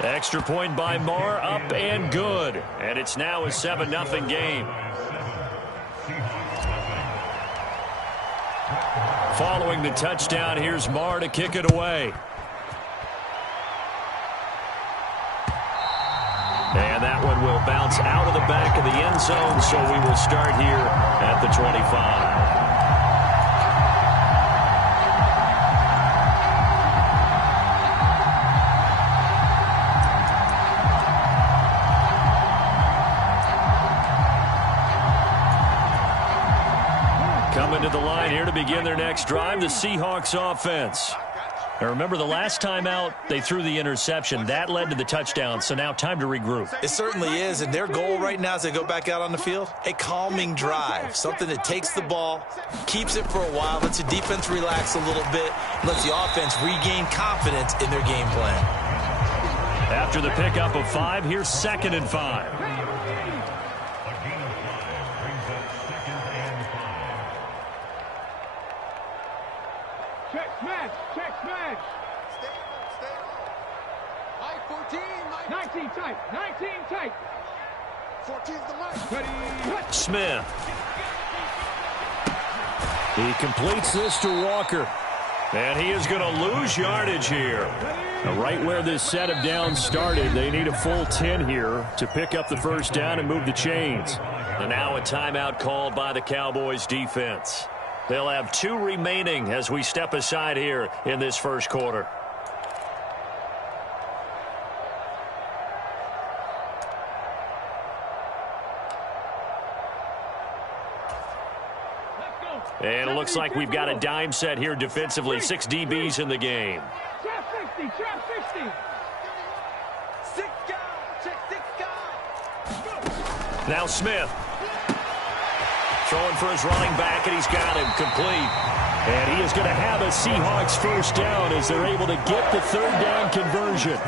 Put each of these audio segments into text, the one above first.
Extra point by Marr, up and good. And it's now a 7-0 game. Following the touchdown, here's Marr to kick it away. And that one will bounce out of the back of the end zone, so we will start here at the 25. Coming to the line here to begin their next drive, the Seahawks offense. Now remember, the last time out, they threw the interception. That led to the touchdown, so now time to regroup. It certainly is, and their goal right now as they go back out on the field, a calming drive, something that takes the ball, keeps it for a while, lets the defense relax a little bit, lets the offense regain confidence in their game plan. After the pickup of 5, here's 2nd and 5. Check smash. Stay on. Mike 14. 19 tight. 19 tight. 14's the Mike. Ready. Smith. He completes this to Walker. And he is going to lose yardage here. Now, right where this set of downs started, they need a full 10 here to pick up the first down and move the chains. And now a timeout called by the Cowboys defense. They'll have 2 remaining as we step aside here in this first quarter. And it looks like we've got a dime set here defensively. 6 DBs in the game. Trap 60. Trap 60. 6 guys. Check 6 guys. Now Smith. Throwing for his running back, and he's got him complete. And he is going to have a Seahawks first down as they're able to get the 3rd down conversion.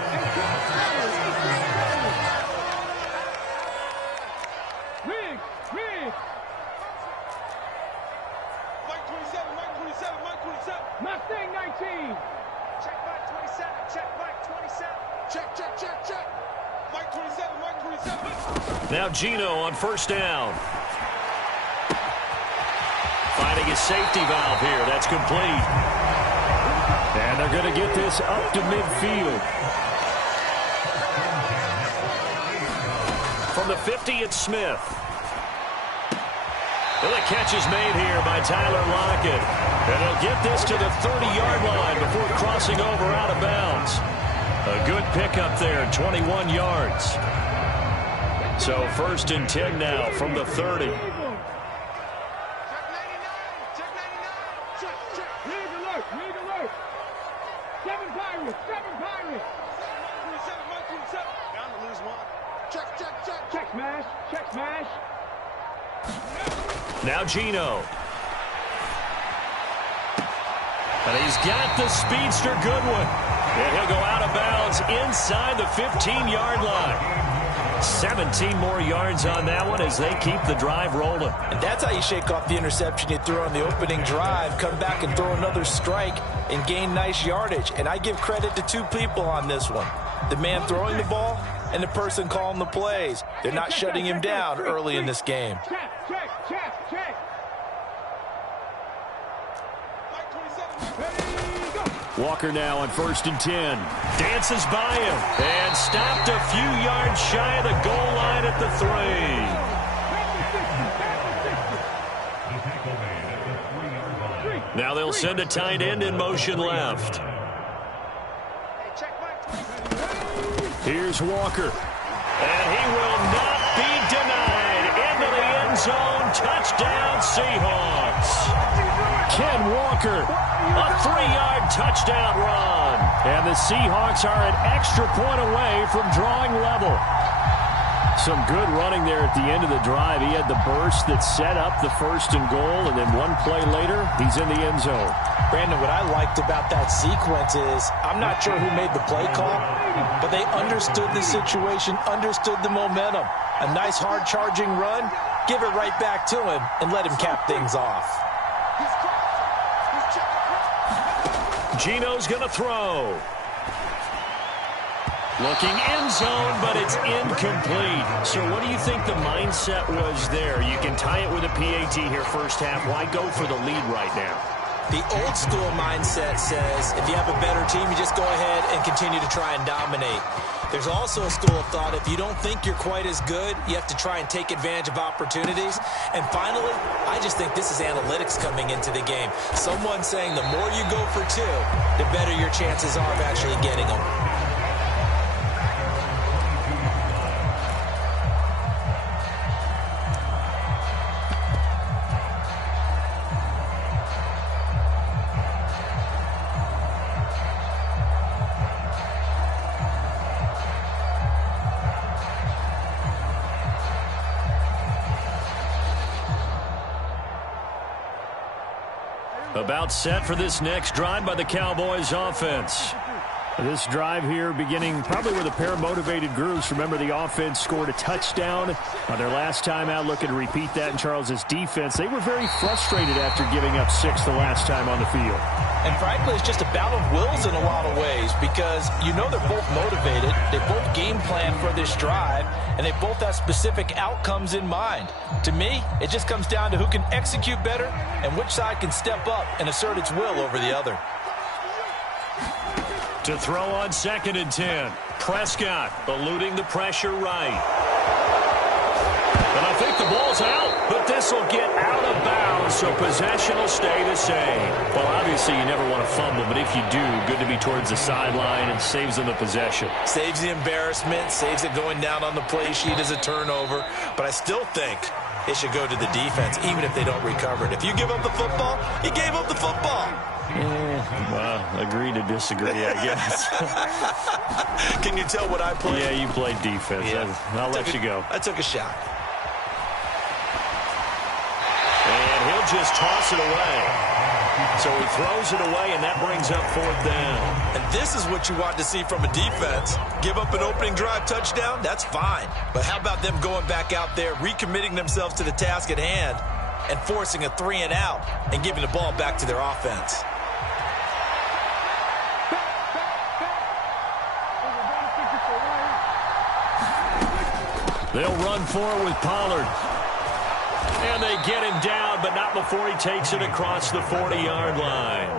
Riggs. Mike 27. Mustang 19. Check Mike 27. Check Mike 27. Check. Mike 27. Now Geno on first down. Finding a safety valve here. That's complete. And they're going to get this up to midfield. From the 50, it's Smith. And the catch is made here by Tyler Lockett. And he'll get this to the 30-yard line before crossing over out of bounds. A good pickup there, 21 yards. So 1st and 10 now from the 30. Check smash. Now Geno. And he's got the speedster Goodwin. And he'll go out of bounds inside the 15-yard line. 17 more yards on that one as they keep the drive rolling. And that's how you shake off the interception you threw on the opening drive, come back and throw another strike and gain nice yardage. And I give credit to 2 people on this one. The man throwing the ball and the person calling the plays. They're not shutting him down early in this game. Check. Walker now on 1st and 10. Dances by him and stopped a few yards shy of the goal line at the 3. Now they'll send a tight end in motion left. Here's Walker. And he will not be denied. Into the end zone. Touchdown, Seahawks. Ken Walker, a 3-yard touchdown run. And the Seahawks are an extra point away from drawing level. Some good running there at the end of the drive. He had the burst that set up the 1st and goal, and then one play later, he's in the end zone. Brandon, what I liked about that sequence is I'm not sure who made the play call, but they understood the situation, understood the momentum. A nice hard charging run, give it right back to him, and let him cap things off. Geno's going to throw. Looking end zone, but it's incomplete. So what do you think the mindset was there? You can tie it with a PAT here first half. Why go for the lead right now? The old school mindset says if you have a better team, you just go ahead and continue to try and dominate. There's also a school of thought, if you don't think you're quite as good, you have to try and take advantage of opportunities. And finally, I just think this is analytics coming into the game. Someone saying the more you go for two, the better your chances are of actually getting them. About set for this next drive by the Cowboys offense. This drive here beginning probably with a pair of motivated groups. Remember, the offense scored a touchdown on their last time out, looking to repeat that in Charles's defense. They were very frustrated after giving up 6 the last time on the field. And frankly, it's just a battle of wills in a lot of ways because you know they're both motivated. They both game plan for this drive, and they both have specific outcomes in mind. To me, it just comes down to who can execute better and which side can step up and assert its will over the other. To throw on 2nd and 10. Prescott eluding the pressure right. And I think the ball's out, but this will get out of bounds, so possession will stay the same. Well, obviously you never want to fumble, but if you do, good to be towards the sideline and saves them the possession. Saves the embarrassment, saves it going down on the play sheet as a turnover, but I still think it should go to the defense, even if they don't recover it. If you give up the football, you gave up the football. Well, agree to disagree, I guess. Can you tell what I played? Yeah, you played defense. Yeah. I'll let you go. I took a shot. And he'll just toss it away. So he throws it away, and that brings up 4th down. And this is what you want to see from a defense. Give up an opening drive touchdown, that's fine. But how about them going back out there, recommitting themselves to the task at hand, and forcing a 3-and-out and giving the ball back to their offense? They'll run for it with Pollard. And they get him down, but not before he takes it across the 40-yard line.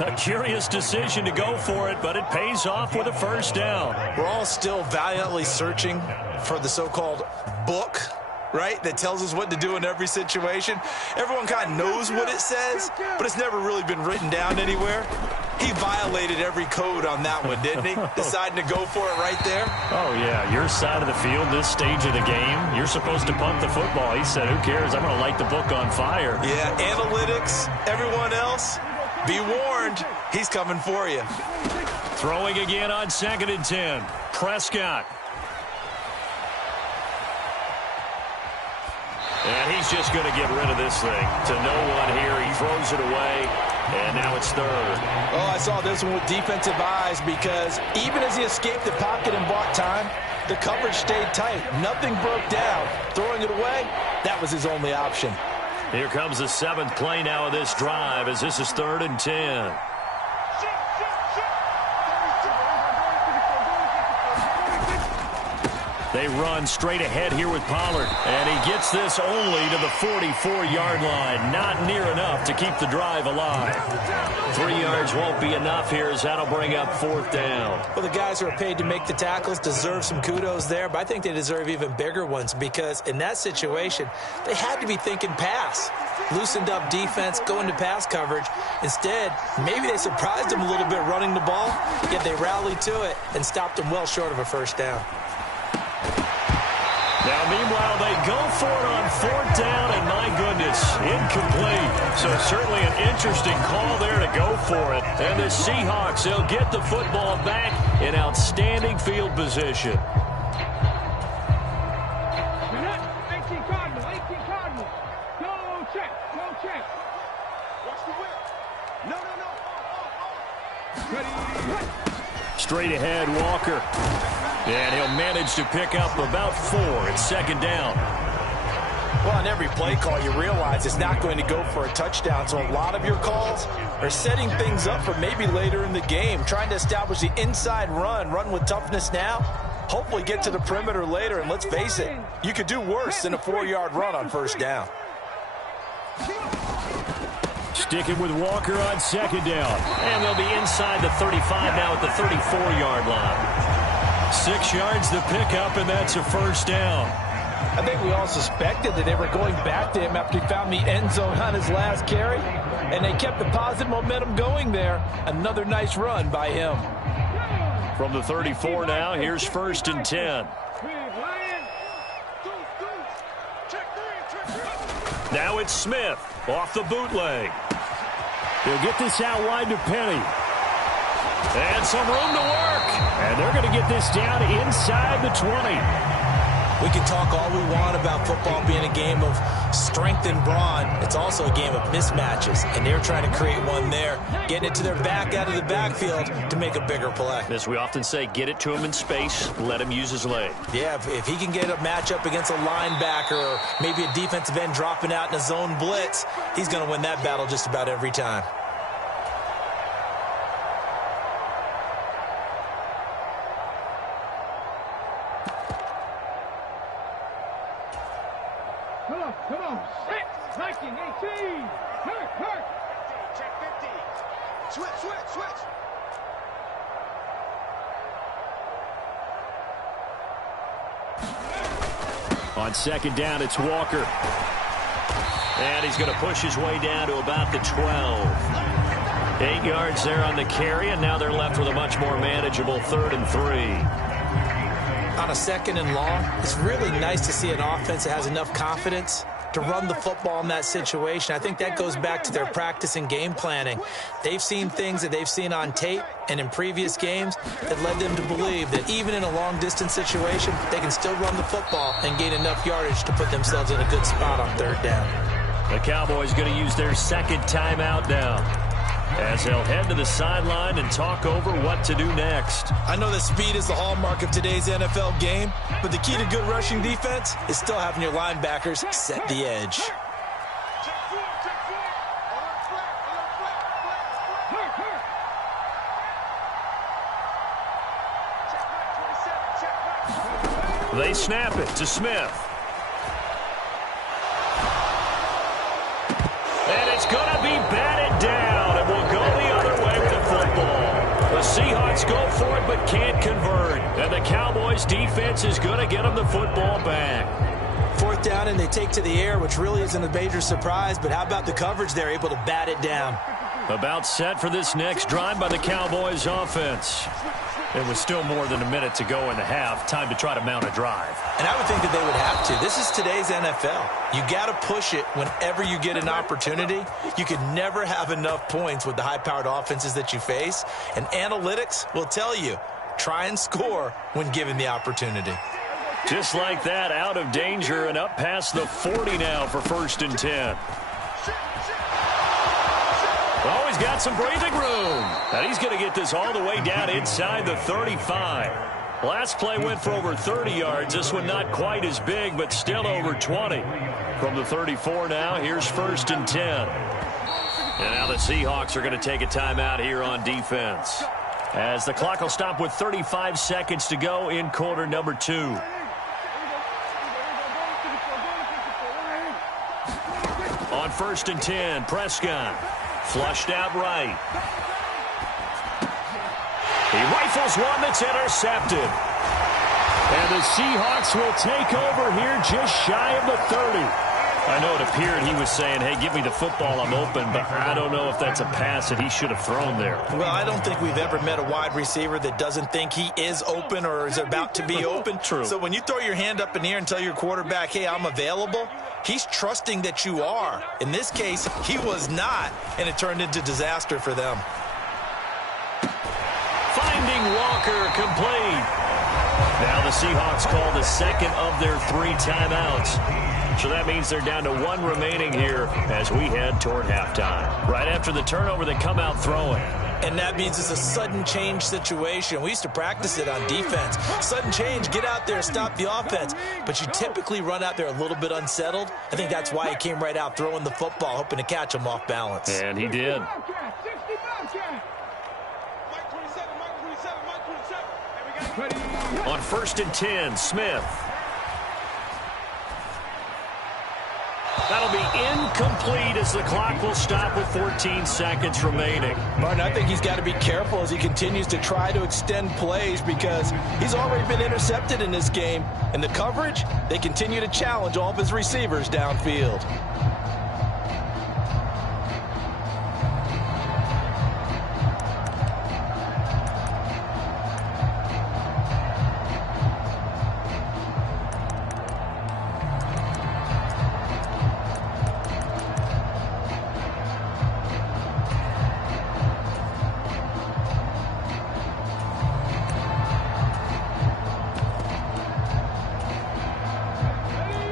A curious decision to go for it, but it pays off with a 1st down. We're all still valiantly searching for the so-called book, right, that tells us what to do in every situation. Everyone kind of knows what it says, but it's never really been written down anywhere. He violated every code on that one, didn't he? Deciding to go for it right there. Oh, yeah. Your side of the field, this stage of the game, you're supposed to punt the football. He said, who cares? I'm going to light the book on fire. Yeah, analytics, everyone else, be warned. He's coming for you. Throwing again on 2nd and 10. Prescott. And he's just going to get rid of this thing to no one here. He throws it away, and now it's 3rd. Oh, I saw this one with defensive eyes because even as he escaped the pocket and bought time, the coverage stayed tight. Nothing broke down. Throwing it away, that was his only option. Here comes the 7th play now of this drive as this is 3rd and 10. They run straight ahead here with Pollard. And he gets this only to the 44-yard line. Not near enough to keep the drive alive. 3 yards won't be enough here as that'll bring up 4th down. Well, the guys who are paid to make the tackles deserve some kudos there, but I think they deserve even bigger ones because in that situation, they had to be thinking pass. Loosened up defense, going to pass coverage. Instead, maybe they surprised them a little bit running the ball, yet they rallied to it and stopped them well short of a 1st down. Now, meanwhile, they go for it on 4th down, and my goodness, incomplete. So certainly an interesting call there to go for it. And the Seahawks, they'll get the football back in outstanding field position. 18 Cardinals. Go check. Watch the whip. No. Ready. Straight ahead, Walker. And he'll manage to pick up about 4 at 2nd down. Well, on every play call, you realize it's not going to go for a touchdown. So a lot of your calls are setting things up for maybe later in the game, trying to establish the inside run with toughness now, hopefully get to the perimeter later. And let's face it, you could do worse than a 4-yard run on first down. Sticking with Walker on second down. And they'll be inside the 35 now at the 34-yard line. 6 yards the pickup, and that's a first down. I think we all suspected that they were going back to him after he found the end zone on his last carry, and they kept the positive momentum going there. Another nice run by him. From the 34 now, here's first and 10. Now it's Smith off the bootleg. He'll get this out wide to Penny. And some room to work. And they're going to get this down inside the 20. We can talk all we want about football being a game of strength and brawn. It's also a game of mismatches, and they're trying to create one there, getting it to their back out of the backfield to make a bigger play. As we often say, get it to him in space, let him use his leg. Yeah, if he can get a matchup against a linebacker or maybe a defensive end dropping out in a zone blitz, he's going to win that battle just about every time. Come on, set, 19, 18, hurt. Check 50, switch. On second down, it's Walker. And he's going to push his way down to about the 12. 8 yards there on the carry, and now they're left with a much more manageable 3rd and 3. On a second and long, it's really nice to see an offense that has enough confidence to run the football in that situation. I think that goes back to their practice and game planning. They've seen things that they've seen on tape and in previous games that led them to believe that even in a long-distance situation, they can still run the football and gain enough yardage to put themselves in a good spot on 3rd down. The Cowboys going to use their second timeout now, as they'll head to the sideline and talk over what to do next. I know that speed is the hallmark of today's NFL game, but the key to good rushing defense is still having your linebackers set the edge. They snap it to Smith. And it's going to be batted down, and will go the other way with the football. The Seahawks go for it but can't convert. And the Cowboys defense is going to get them the football back. 4th down, and they take to the air, which really isn't a major surprise. But how about the coverage? They're able to bat it down. About set for this next drive by the Cowboys offense. It was still more than a minute to go in the half. Time to try to mount a drive. And I would think that they would have to. This is today's NFL. You got to push it whenever you get an opportunity. You can never have enough points with the high-powered offenses that you face. And analytics will tell you, try and score when given the opportunity. Just like that, out of danger and up past the 40 now for 1st and 10. Oh, he's got some breathing room. And he's going to get this all the way down inside the 35. Last play went for over 30 yards. This one not quite as big, but still over 20. From the 34 now, here's 1st and 10. And now the Seahawks are going to take a timeout here on defense, as the clock will stop with 35 seconds to go in quarter number 2. On 1st and 10, Prescott. Flushed out right. He rifles one that's intercepted. And the Seahawks will take over here just shy of the 30. I know it appeared he was saying, hey, give me the football, I'm open, but I don't know if that's a pass that he should have thrown there. Well, I don't think we've ever met a wide receiver that doesn't think he is open or is about to be open. True. So when you throw your hand up in the air and tell your quarterback, hey, I'm available, he's trusting that you are. In this case, he was not, and it turned into disaster for them. Finding Walker complete. Now the Seahawks call the second of their 3 timeouts. So that means they're down to 1 remaining here as we head toward halftime. Right after the turnover, they come out throwing. And that means it's a sudden change situation. We used to practice it on defense. Sudden change, get out there, stop the offense. But you typically run out there a little bit unsettled. I think that's why he came right out throwing the football, hoping to catch him off balance. And he did. On 1st and 10, Smith. That'll be incomplete as the clock will stop with 14 seconds remaining. Martin, I think he's got to be careful as he continues to try to extend plays because he's already been intercepted in this game. And the coverage, they continue to challenge all of his receivers downfield.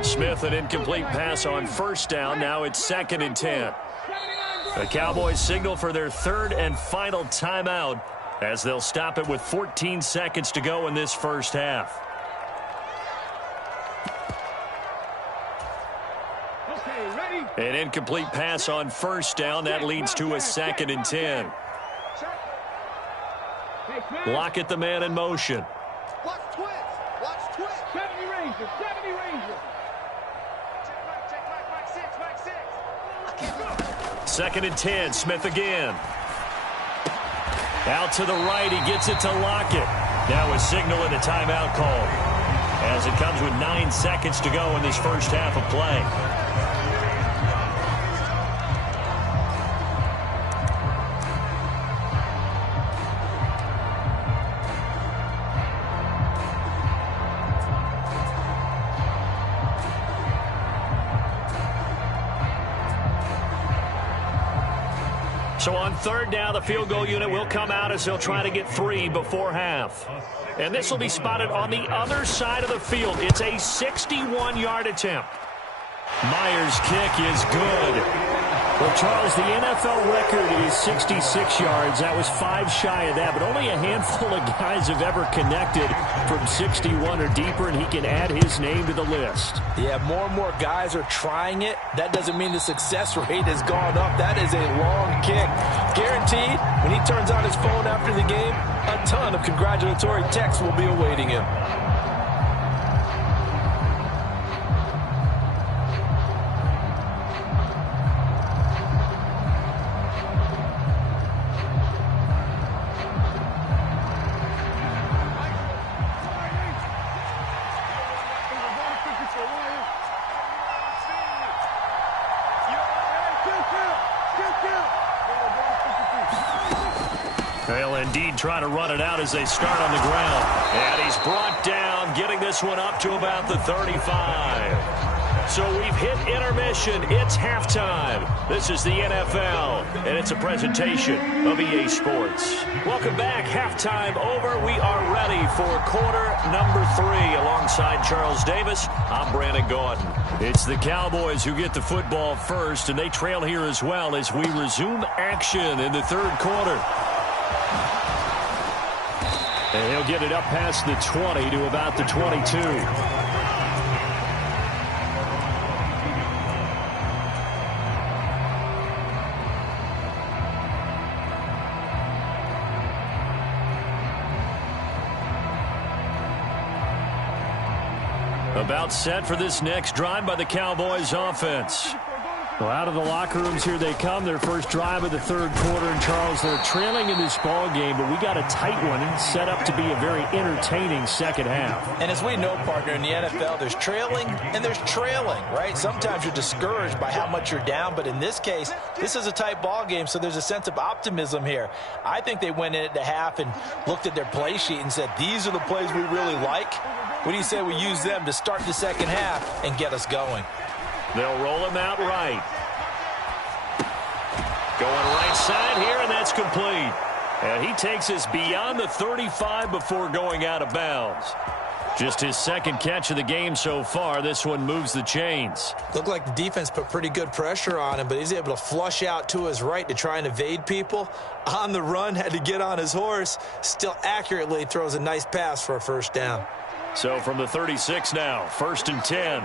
Smith, an incomplete pass on 1st down. Now it's 2nd and 10. The Cowboys signal for their 3rd and final timeout as they'll stop it with 14 seconds to go in this first half. An incomplete pass on 1st down. That leads to a 2nd and 10. Lockett, the man in motion. Watch twitch. Watch twitch. 70 Ranger. 70 Ranger. 2nd and 10. Smith again. Out to the right. He gets it to Lockett. Now a signal and a timeout call as it comes with 9 seconds to go in this first half of play. So on 3rd down, the field goal unit will come out as they'll try to get 3 before half. And this will be spotted on the other side of the field. It's a 61-yard attempt. Myers' kick is good. Well, Charles, the NFL record is 66 yards. That was 5 shy of that, but only a handful of guys have ever connected from 61 or deeper, and he can add his name to the list. Yeah, more and more guys are trying it. That doesn't mean the success rate has gone up. That is a long kick. Guaranteed, when he turns on his phone after the game, a ton of congratulatory texts will be awaiting him. They'll indeed try to run it out as they start on the ground. And he's brought down, getting this one up to about the 35. So we've hit intermission. It's halftime. This is the NFL, and it's a presentation of EA Sports. Welcome back. Halftime over. We are ready for quarter number 3. Alongside Charles Davis, I'm Brandon Gaudin. It's the Cowboys who get the football first, and they trail here as well as we resume action in the 3rd quarter. And he'll get it up past the 20 to about the 22. About set for this next drive by the Cowboys offense. Well, out of the locker rooms here they come. Their first drive of the 3rd quarter. And Charles, they're trailing in this ball game, but we got a tight one and set up to be a very entertaining second half. And as we know, partner, in the NFL, there's trailing and there's trailing, right? Sometimes you're discouraged by how much you're down, but in this case, this is a tight ball game, so there's a sense of optimism here. I think they went in at the half and looked at their play sheet and said, these are the plays we really like. What do you say we use them to start the second half and get us going? They'll roll him out right. Going right side here, and that's complete. And he takes us beyond the 35 before going out of bounds. Just his second catch of the game so far. This one moves the chains. Looked like the defense put pretty good pressure on him, but he's able to flush out to his right to try and evade people. On the run, had to get on his horse. Still accurately throws a nice pass for a first down. So from the 36 now, 1st and 10.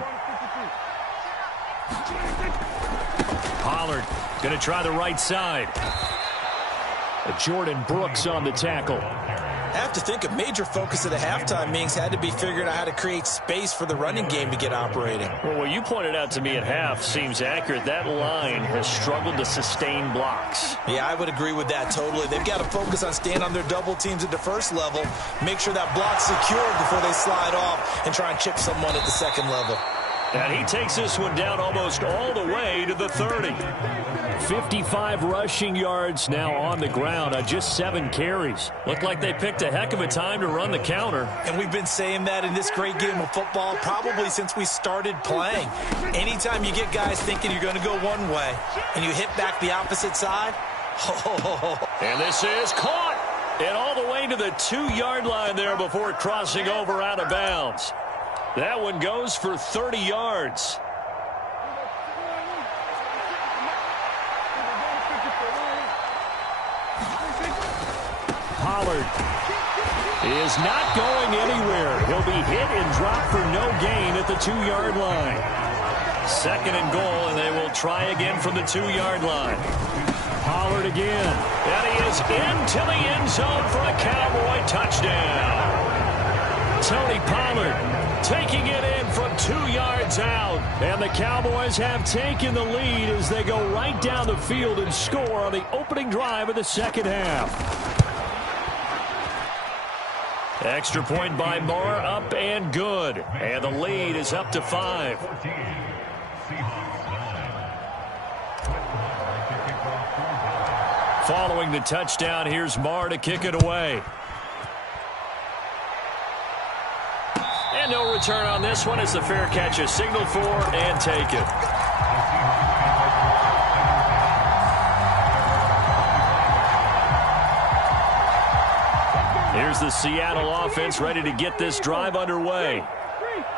Pollard going to try the right side. Jordan Brooks on the tackle. I have to think a major focus of the halftime meetings had to be figuring out how to create space for the running game to get operating. Well, what you pointed out to me at half seems accurate. That line has struggled to sustain blocks. Yeah, I would agree with that totally. They've got to focus on staying on their double teams at the first level, make sure that block's secured before they slide off and try and chip someone at the second level. And he takes this one down almost all the way to the 30. 55 rushing yards now on the ground on just 7 carries. Looked like they picked a heck of a time to run the counter. And we've been saying that in this great game of football probably since we started playing. Anytime you get guys thinking you're going to go one way and you hit back the opposite side. And this is caught. And all the way to the 2-yard line there before crossing over out of bounds. That one goes for 30 yards. Pollard is not going anywhere. He'll be hit and dropped for no gain at the 2-yard line. 2nd and goal, and they will try again from the 2-yard line. Pollard again. And he is into the end zone for a Cowboy touchdown. Tony Pollard taking it in from 2 yards out. And the Cowboys have taken the lead as they go right down the field and score on the opening drive of the second half. Extra point by Moore, up and good. And the lead is up to 5. Following the touchdown, here's Moore to kick it away. And no return on this one as the fair catch is signaled for and taken. Here's the Seattle offense ready to get this drive underway.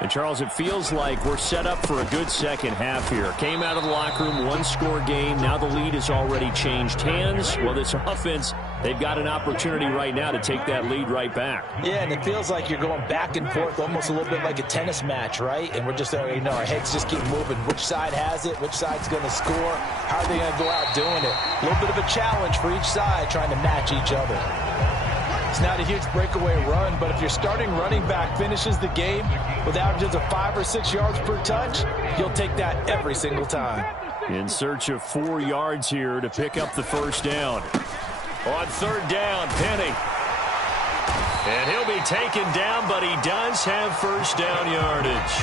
And, Charles, it feels like we're set up for a good second half here. Came out of the locker room, 1-score game. Now the lead has already changed hands. Well, this offense, they've got an opportunity right now to take that lead right back. Yeah, and it feels like you're going back and forth, almost a little bit like a tennis match, right? And we're just already know our heads just keep moving. Which side has it? Which side's going to score? How are they going to go out doing it? A little bit of a challenge for each side trying to match each other. It's not a huge breakaway run, but if your starting running back finishes the game with averages of 5 or 6 yards per touch, you'll take that every single time. In search of 4 yards here to pick up the first down. On 3rd down, Penny. And he'll be taken down, but he does have first down yardage.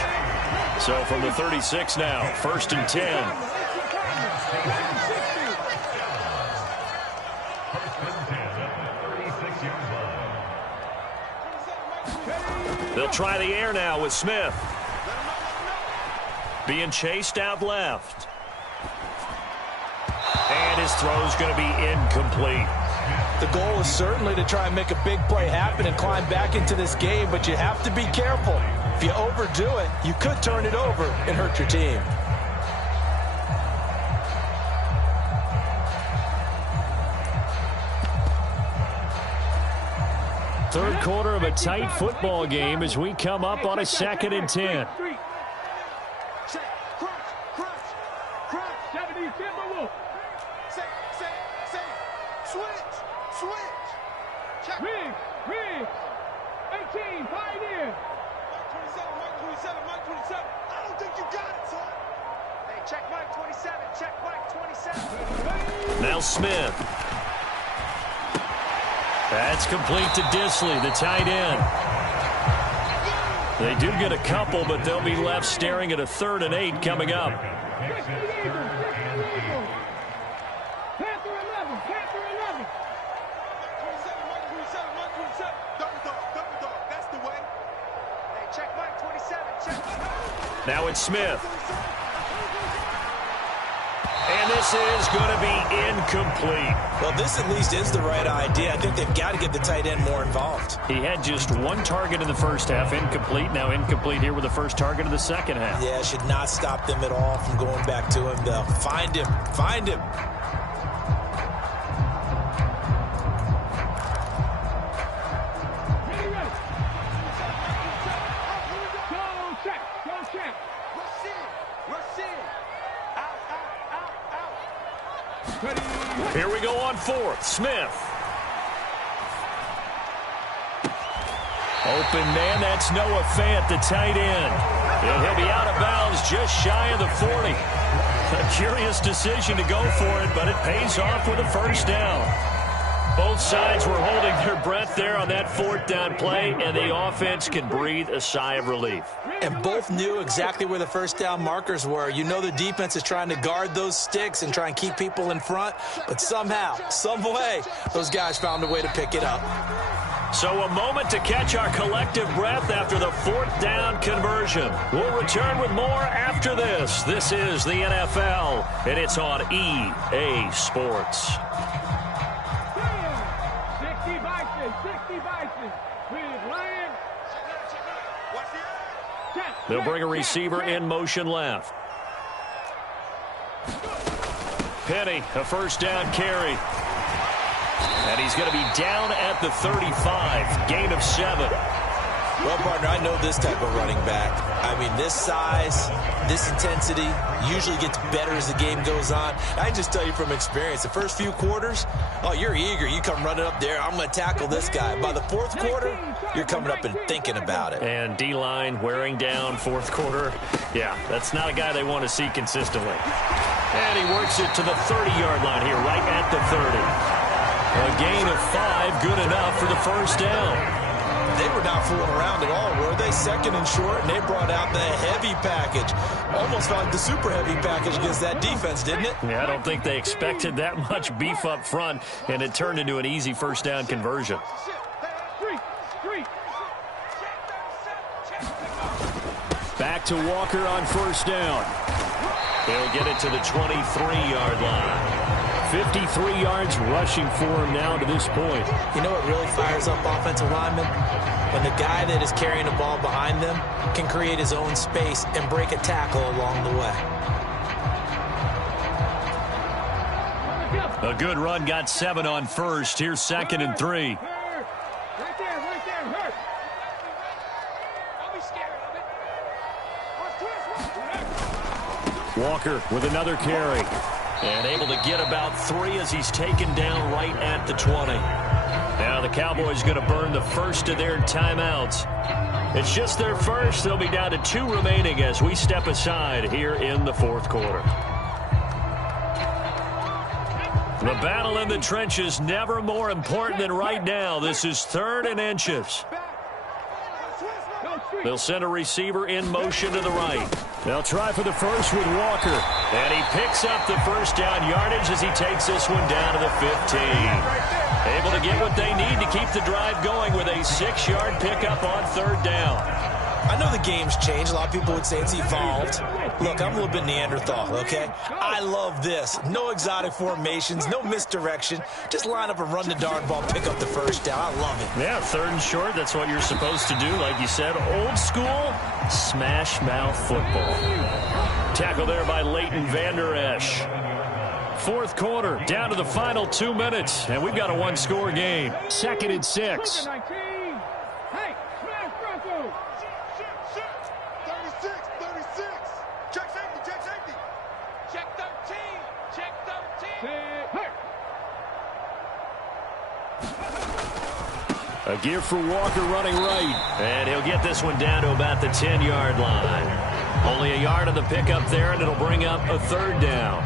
So from the 36 now, 1st and 10. They'll try the air now with Smith. Being chased out left. And his throw's going to be incomplete. The goal is certainly to try and make a big play happen and climb back into this game, but you have to be careful. If you overdo it, you could turn it over and hurt your team. Third quarter of a tight football game as we come up on a 2nd and 10. Riggs, 18, Pioneer. Mike 27, Mike 27. I don't think you got it, son. Hey, check Mike 27, check Mike 27. Now Smith. That's complete to Disley, the tight end. They do get a couple, but they'll be left staring at a 3rd and 8 coming up. Now it's Smith. And this is going to be incomplete. Well, this at least is the right idea. I think they've got to get the tight end more involved. He had just one target in the first half, incomplete. Now incomplete here with the first target of the second half. Yeah, should not stop them at all from going back to him, though. Find him. Find him. Here we go on fourth. Smith. Open man, that's Noah Fant, the tight end. And he'll be out of bounds just shy of the 40. A curious decision to go for it, but it pays off with a first down. Both sides were holding their breath there on that fourth down play, and the offense can breathe a sigh of relief. And both knew exactly where the first down markers were. You know the defense is trying to guard those sticks and try and keep people in front, but somehow, some way, those guys found a way to pick it up. So a moment to catch our collective breath after the fourth down conversion. We'll return with more after this. This is the NFL, and it's on EA Sports. 60 Bison with Lion. They'll bring a receiver in motion left. Penny, a first down carry. And he's going to be down at the 35. Gain of 7. Well, partner, I know this type of running back. I mean, this size, this intensity usually gets better as the game goes on. I can just tell you from experience, the first few quarters, oh, you're eager. You come running up there, I'm going to tackle this guy. By the fourth quarter, you're coming up and thinking about it. And D-line wearing down fourth quarter. Yeah, that's not a guy they want to see consistently. And he works it to the 30-yard line here, right at the 30. A gain of 5, good enough for the first down. They were not fooling around at all, were they? Second and short, and they brought out the heavy package. Almost felt like the super heavy package against that defense, didn't it? Yeah, I don't think they expected that much beef up front, and it turned into an easy first down conversion. Back to Walker on first down. He'll get it to the 23-yard line. 53 yards rushing for him now to this point. You know what really fires up offensive linemen? When the guy that is carrying the ball behind them can create his own space and break a tackle along the way. A good run, got 7 on first. Here's second and 3. Right there, hurt. Don't be scared of it. Walker with another carry. And able to get about 3 as he's taken down right at the 20. Now the Cowboys going to burn the first of their timeouts. It's just their first. They'll be down to 2 remaining as we step aside here in the fourth quarter. The battle in the trenches never more important than right now. This is 3rd and inches. They'll send a receiver in motion to the right. They'll try for the first with Walker. And he picks up the first down yardage as he takes this one down to the 15. Able to get what they need to keep the drive going with a 6-yard pickup on 3rd down. I know the game's changed. A lot of people would say it's evolved. Look, I'm a little bit Neanderthal, okay? I love this. No exotic formations, no misdirection. Just line up and run the darn ball, pick up the first down. I love it. Yeah, 3rd and short, that's what you're supposed to do. Like you said, old school, smash mouth football. Tackle there by Leighton Vander Esch. Fourth quarter, down to the final 2 minutes, and we've got a 1-score game. 2nd and 6. Hey, smash Bronco. 36. Check safety. Check 13. A gear for Walker running right. And he'll get this one down to about the 10-yard line. Only a yard of the pickup there, and it'll bring up a 3rd down.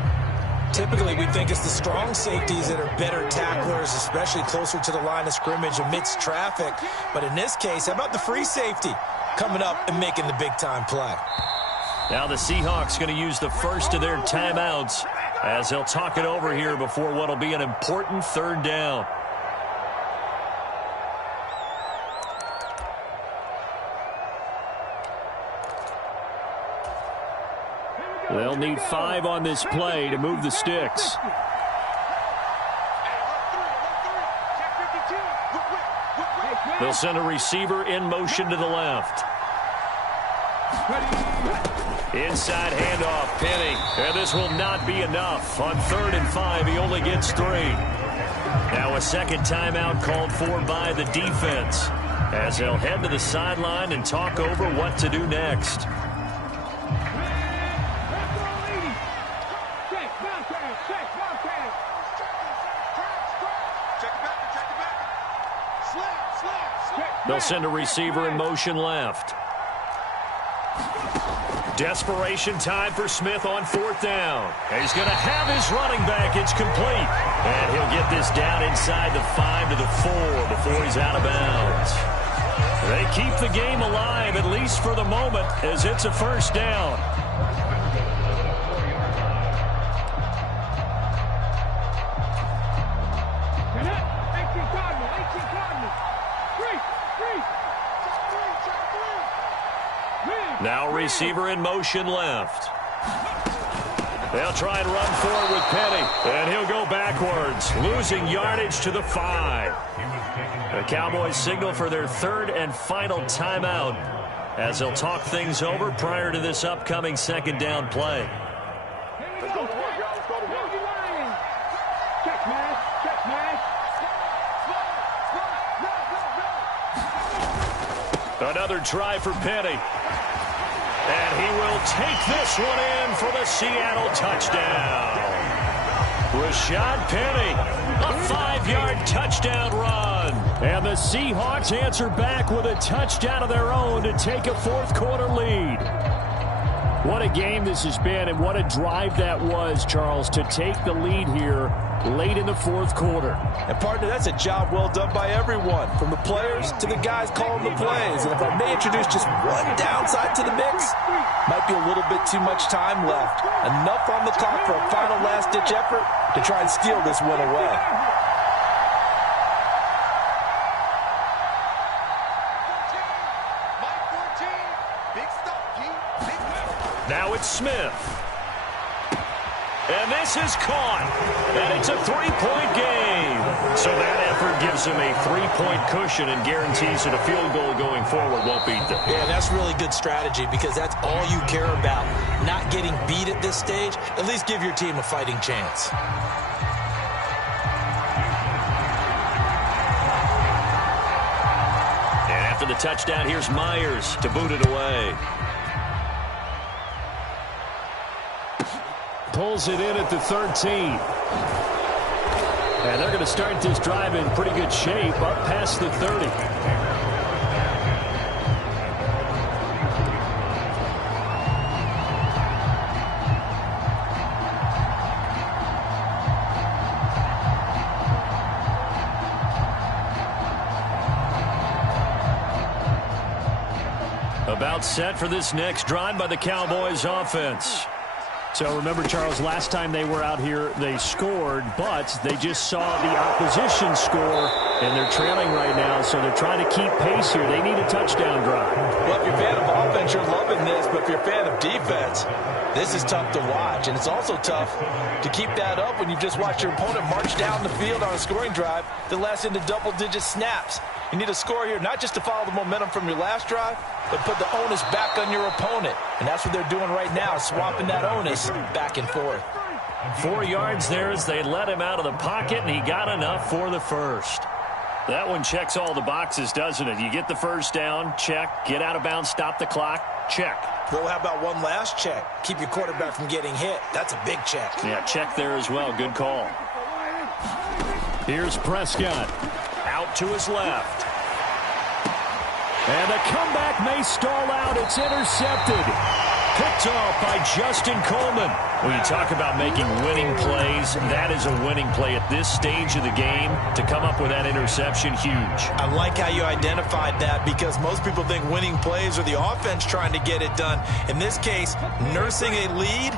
Typically, we think it's the strong safeties that are better tacklers, especially closer to the line of scrimmage amidst traffic. But in this case, how about the free safety coming up and making the big-time play? Now the Seahawks going to use the first of their timeouts as they'll talk it over here before what will be an important 3rd down. They'll need 5 on this play to move the sticks. They'll send a receiver in motion to the left. Inside handoff, Penny. And this will not be enough. On 3rd and 5, he only gets 3. Now a second timeout called for by the defense, as they'll head to the sideline and talk over what to do next. They'll send a receiver in motion left. Desperation time for Smith on 4th down. He's going to have his running back. It's complete. And he'll get this down inside the 5 to the 4 before he's out of bounds. They keep the game alive, at least for the moment, as it's a 1st down. Now receiver in motion left. They'll try and run forward with Penny, and he'll go backwards, losing yardage to the 5. The Cowboys signal for their 3rd and final timeout as they'll talk things over prior to this upcoming 2nd down play. Let's go to work, y'all. Let's go to work. Check, man. Check, man. Another try for Penny. And he will take this one in for the Seattle touchdown. Rashad Penny, a 5-yard touchdown run. And the Seahawks answer back with a touchdown of their own to take a 4th quarter lead. What a game this has been, and what a drive that was, Charles, to take the lead here late in the 4th quarter. And, partner, that's a job well done by everyone, from the players to the guys calling the plays. And if I may introduce just one downside to the mix, might be a little bit too much time left. Enough on the clock for a final last-ditch effort to try and steal this one away. Now it's Smith. And this is caught. And it's a 3-point game. So that effort gives him a 3-point cushion and guarantees that a field goal going forward won't beat them. Yeah, that's really good strategy because that's all you care about. Not getting beat at this stage. At least give your team a fighting chance. And after the touchdown, here's Myers to boot it away. Pulls it in at the 13. And they're going to start this drive in pretty good shape, up past the 30. About set for this next drive by the Cowboys offense. So remember, Charles, last time they were out here, they scored, but they just saw the opposition score, and they're trailing right now, so they're trying to keep pace here. They need a touchdown drive. Well, if you're a fan of offense, you're loving this, but if you're a fan of defense, this is tough to watch, and it's also tough to keep that up when you just watch your opponent march down the field on a scoring drive that lasts into double-digit snaps. You need a score here, not just to follow the momentum from your last drive, but put the onus back on your opponent. And that's what they're doing right now, swapping that onus back and forth. 4 yards there as they let him out of the pocket, and he got enough for the first. That one checks all the boxes, doesn't it? You get the first down, check. Get out of bounds, stop the clock, check. Well, how about one last check? Keep your quarterback from getting hit. That's a big check. Yeah, check there as well. Good call. Here's Prescott. Out to his left. And the comeback may stall out. It's intercepted. Picked off by Justin Coleman. When you talk about making winning plays, that is a winning play at this stage of the game. To come up with that interception, huge. I like how you identified that because most people think winning plays are the offense trying to get it done. In this case, nursing a lead,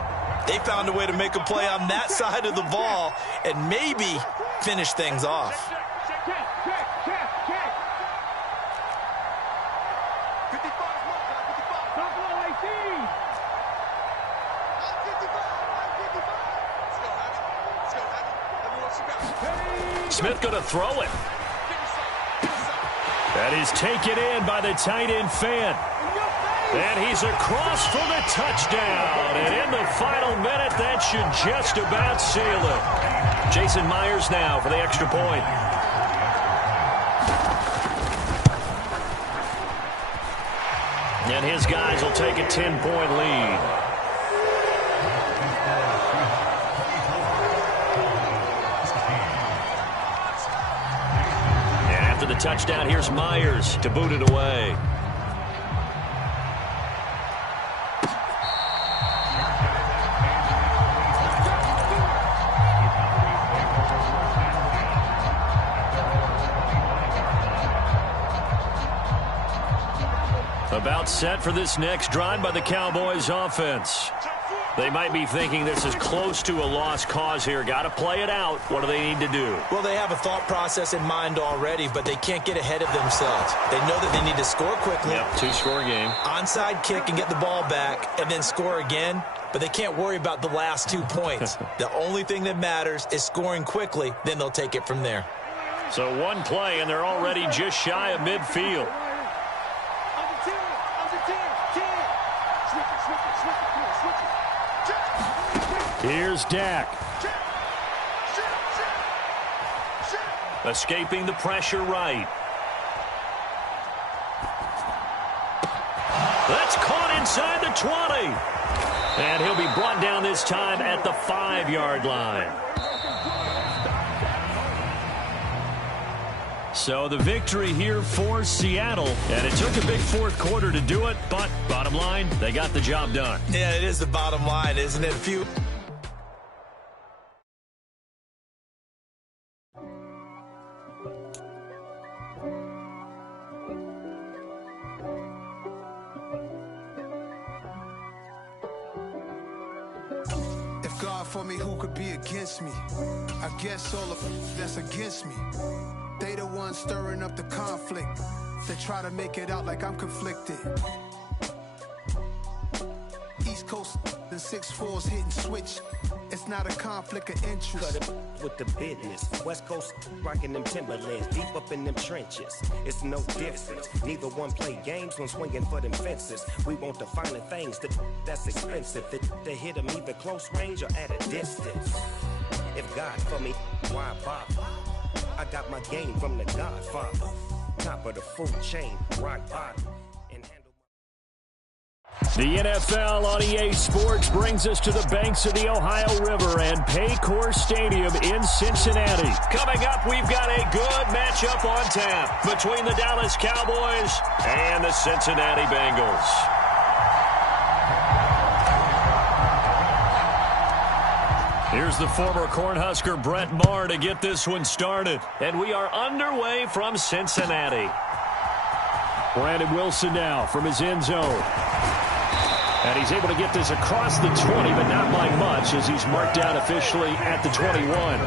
they found a way to make a play on that side of the ball and maybe finish things off. Smith going to throw it. That is taken in by the tight end fan. And he's across for the touchdown. And in the final minute, that should just about seal it. Jason Myers now for the extra point. And his guys will take a 10-point lead. The touchdown, here's Myers to boot it away. About set for this next drive by the Cowboys offense. They might be thinking this is close to a lost cause here. Got to play it out. What do they need to do? Well, they have a thought process in mind already, but they can't get ahead of themselves. They know that they need to score quickly. Yep, two-score game. Onside kick and get the ball back and then score again, but they can't worry about the last 2 points. The only thing that matters is scoring quickly, then they'll take it from there. So one play, and they're already just shy of midfield. Here's Dak. Escaping the pressure right. That's caught inside the 20. And he'll be brought down this time at the 5-yard line. So the victory here for Seattle. And it took a big fourth quarter to do it, but bottom line, they got the job done. Yeah, it is the bottom line, isn't it? For me, who could be against me? I guess all of that's against me. They the ones stirring up the conflict. They try to make it out like I'm conflicted. East Coast, the 6'4s hitting switch. It's not a conflict of interest. Cut it with the business. West Coast rocking them Timberlands, deep up in them trenches. It's no difference. Neither one play games when swinging for them fences. We want the finer things that's expensive. They hit them either close range or at a distance. If God for me, why bother? I got my game from the Godfather. Top of the food chain, rock bottom. The NFL on EA Sports brings us to the banks of the Ohio River and Paycor Stadium in Cincinnati. Coming up, we've got a good matchup on tap between the Dallas Cowboys and the Cincinnati Bengals. Here's the former Cornhusker Brett Maher to get this one started. And we are underway from Cincinnati. Brandon Wilson now from his end zone. And he's able to get this across the 20, but not by much as he's marked down officially at the 21.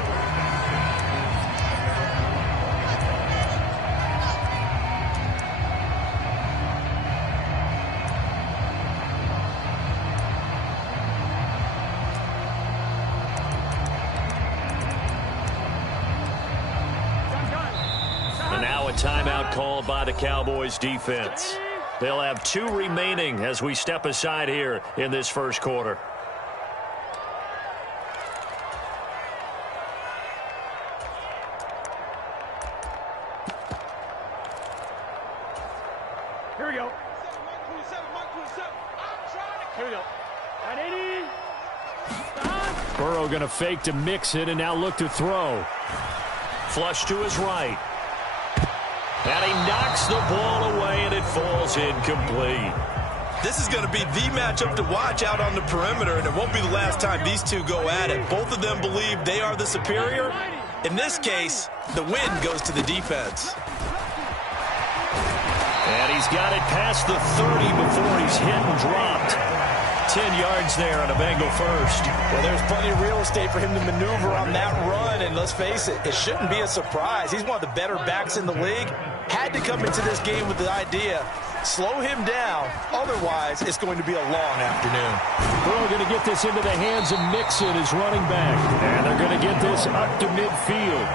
And now a timeout called by the Cowboys defense. They'll have 2 remaining as we step aside here in this first quarter. Here we go. Here we go. 980. Burrow going to fake to mix it and now look to throw. Flush to his right. And he knocks the ball away, and it falls incomplete. This is going to be the matchup to watch out on the perimeter, and it won't be the last time these two go at it. Both of them believe they are the superior. In this case, the win goes to the defense. And he's got it past the 30 before he's hit and dropped. 10 yards there on a Bengal first. Well, there's plenty of real estate for him to maneuver on that run, and let's face it, it shouldn't be a surprise. He's one of the better backs in the league. Had to come into this game with the idea, slow him down, otherwise it's going to be a long afternoon. We're going to get this into the hands of Mixon as running back, and they're going to get this up to midfield.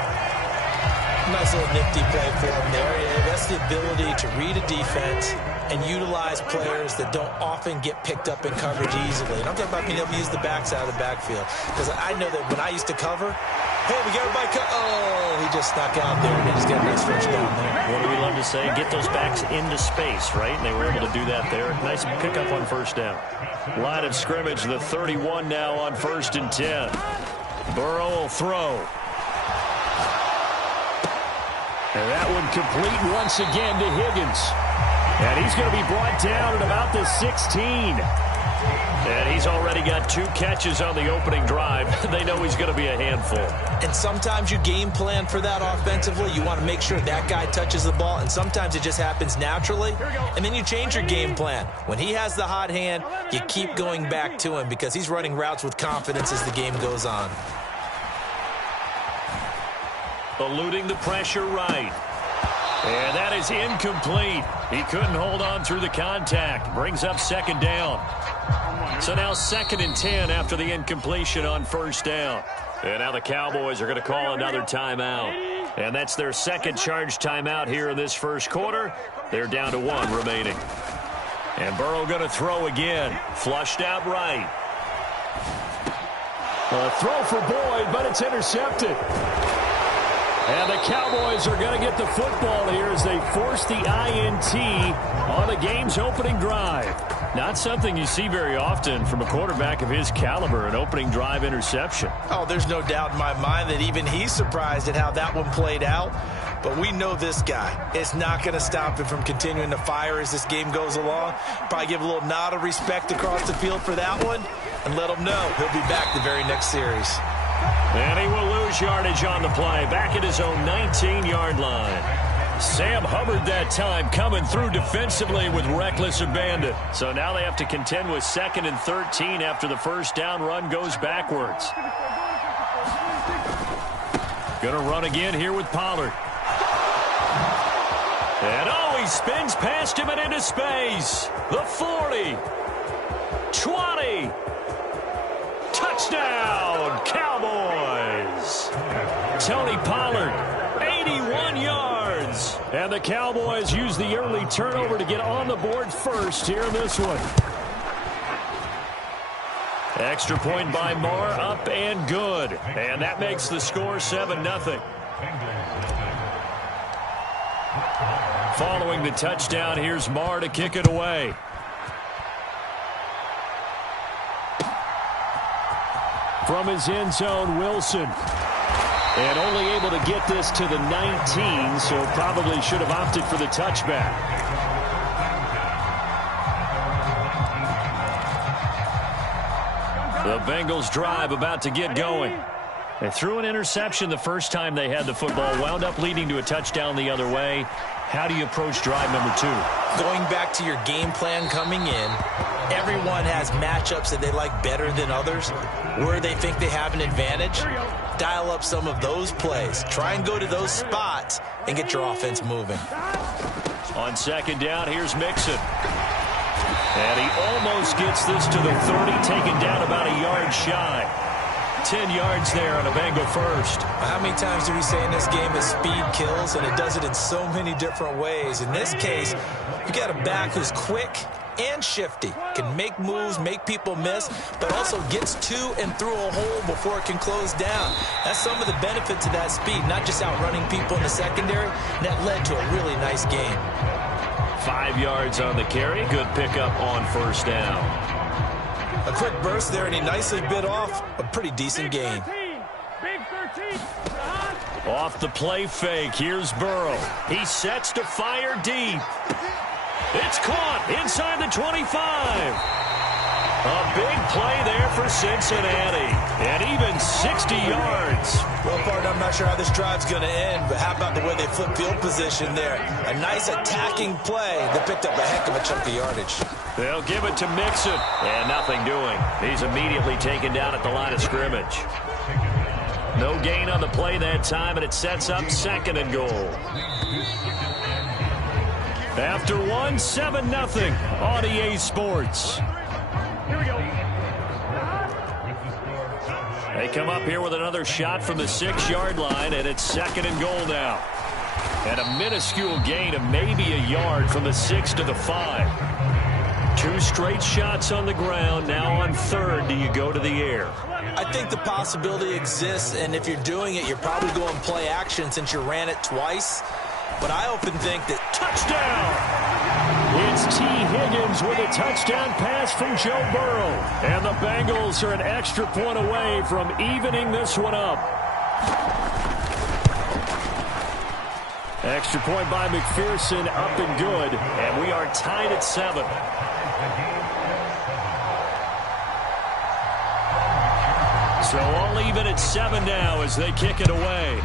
Nice little nifty play for him there. Yeah, that's the ability to read a defense and utilize players that don't often get picked up in coverage easily. And I'm talking about being able to use the backs out of the backfield. Because I know that when I used to cover, hey, we got everybody he just snuck out there and he just got a nice first down there. What do we love to say? Get those backs into space, right? And they were able to do that there. Nice pickup on first down. Line of scrimmage, the 31 now on 1st and 10. Burrow will throw. And that one complete once again to Higgins. And he's going to be brought down at about the 16. And he's already got 2 catches on the opening drive. They know he's going to be a handful. And sometimes you game plan for that offensively. You want to make sure that guy touches the ball. And sometimes it just happens naturally. And then you change your game plan. When he has the hot hand, you keep going back to him because he's running routes with confidence as the game goes on. Eluding the pressure right. And that is incomplete. He couldn't hold on through the contact. Brings up 2nd down. So now 2nd and 10 after the incompletion on 1st down. And now the Cowboys are going to call another timeout. And that's their 2nd charge timeout here in this 1st quarter. They're down to 1 remaining. And Burrow going to throw again. Flushed out right. A throw for Boyd, but it's intercepted. And the Cowboys are going to get the football here as they force the INT on the game's opening drive. Not something you see very often from a quarterback of his caliber, an opening drive interception. Oh, there's no doubt in my mind that even he's surprised at how that one played out. But we know this guy. It's not going to stop him from continuing to fire as this game goes along. Probably give a little nod of respect across the field for that one and let him know he'll be back the very next series. And he will lose yardage on the play, back at his own 19-yard line. Sam Hubbard that time coming through defensively with reckless abandon. So now they have to contend with 2nd and 13 after the 1st down run goes backwards. Gonna run again here with Pollard. And he spins past him and into space. The 40. 20. Touchdown, Cowboys. Tony Pollard, 81 yards. And the Cowboys use the early turnover to get on the board first here in this one. Extra point by Marr, up and good. And that makes the score 7-0. Following the touchdown, here's Marr to kick it away. From his end zone, Wilson. And only able to get this to the 19, so probably should have opted for the touchback. The Bengals drive about to get going. They threw an interception the first time they had the football, wound up leading to a touchdown the other way. How do you approach drive number 2? Going back to your game plan coming in, everyone has matchups that they like better than others, where they think they have an advantage. Dial up some of those plays. Try and go to those spots and get your offense moving. On 2nd down, here's Mixon. And he almost gets this to the 30, taken down about a yard shy. 10 yards there on a Bengal first. How many times do we say in this game that speed kills, and it does it in so many different ways? In this case, you got a back who's quick and shifty, can make moves, make people miss, but also gets to and through a hole before it can close down. That's some of the benefits of that speed, not just outrunning people in the secondary. That led to a really nice game. 5 yards on the carry. Good pickup on 1st down. A quick burst there, and he nicely bit off a pretty decent gain. Off the play fake, here's Burrow. He sets to fire deep. It's caught inside the 25. A big play there for Cincinnati. And even 60 yards. Well, partner, I'm not sure how this drive's going to end, but how about the way they flip field position there? A nice attacking play that picked up a heck of a chunk of yardage. They'll give it to Mixon. And nothing doing. He's immediately taken down at the line of scrimmage. No gain on the play that time, and it sets up 2nd and goal. After 1, 7-0 on EA Sports. They come up here with another shot from the 6-yard line, and it's 2nd and goal now. And a minuscule gain of maybe a yard from the 6 to the 5. 2 straight shots on the ground. Now on 3rd, do you go to the air? I think the possibility exists, and if you're doing it, you're probably going play action since you ran it twice. But I often think that touchdown! It's T. Higgins with a touchdown pass from Joe Burrow. And the Bengals are an extra point away from evening this one up. Extra point by McPherson, up and good. And we are tied at 7. So all even at 7 now as they kick it away.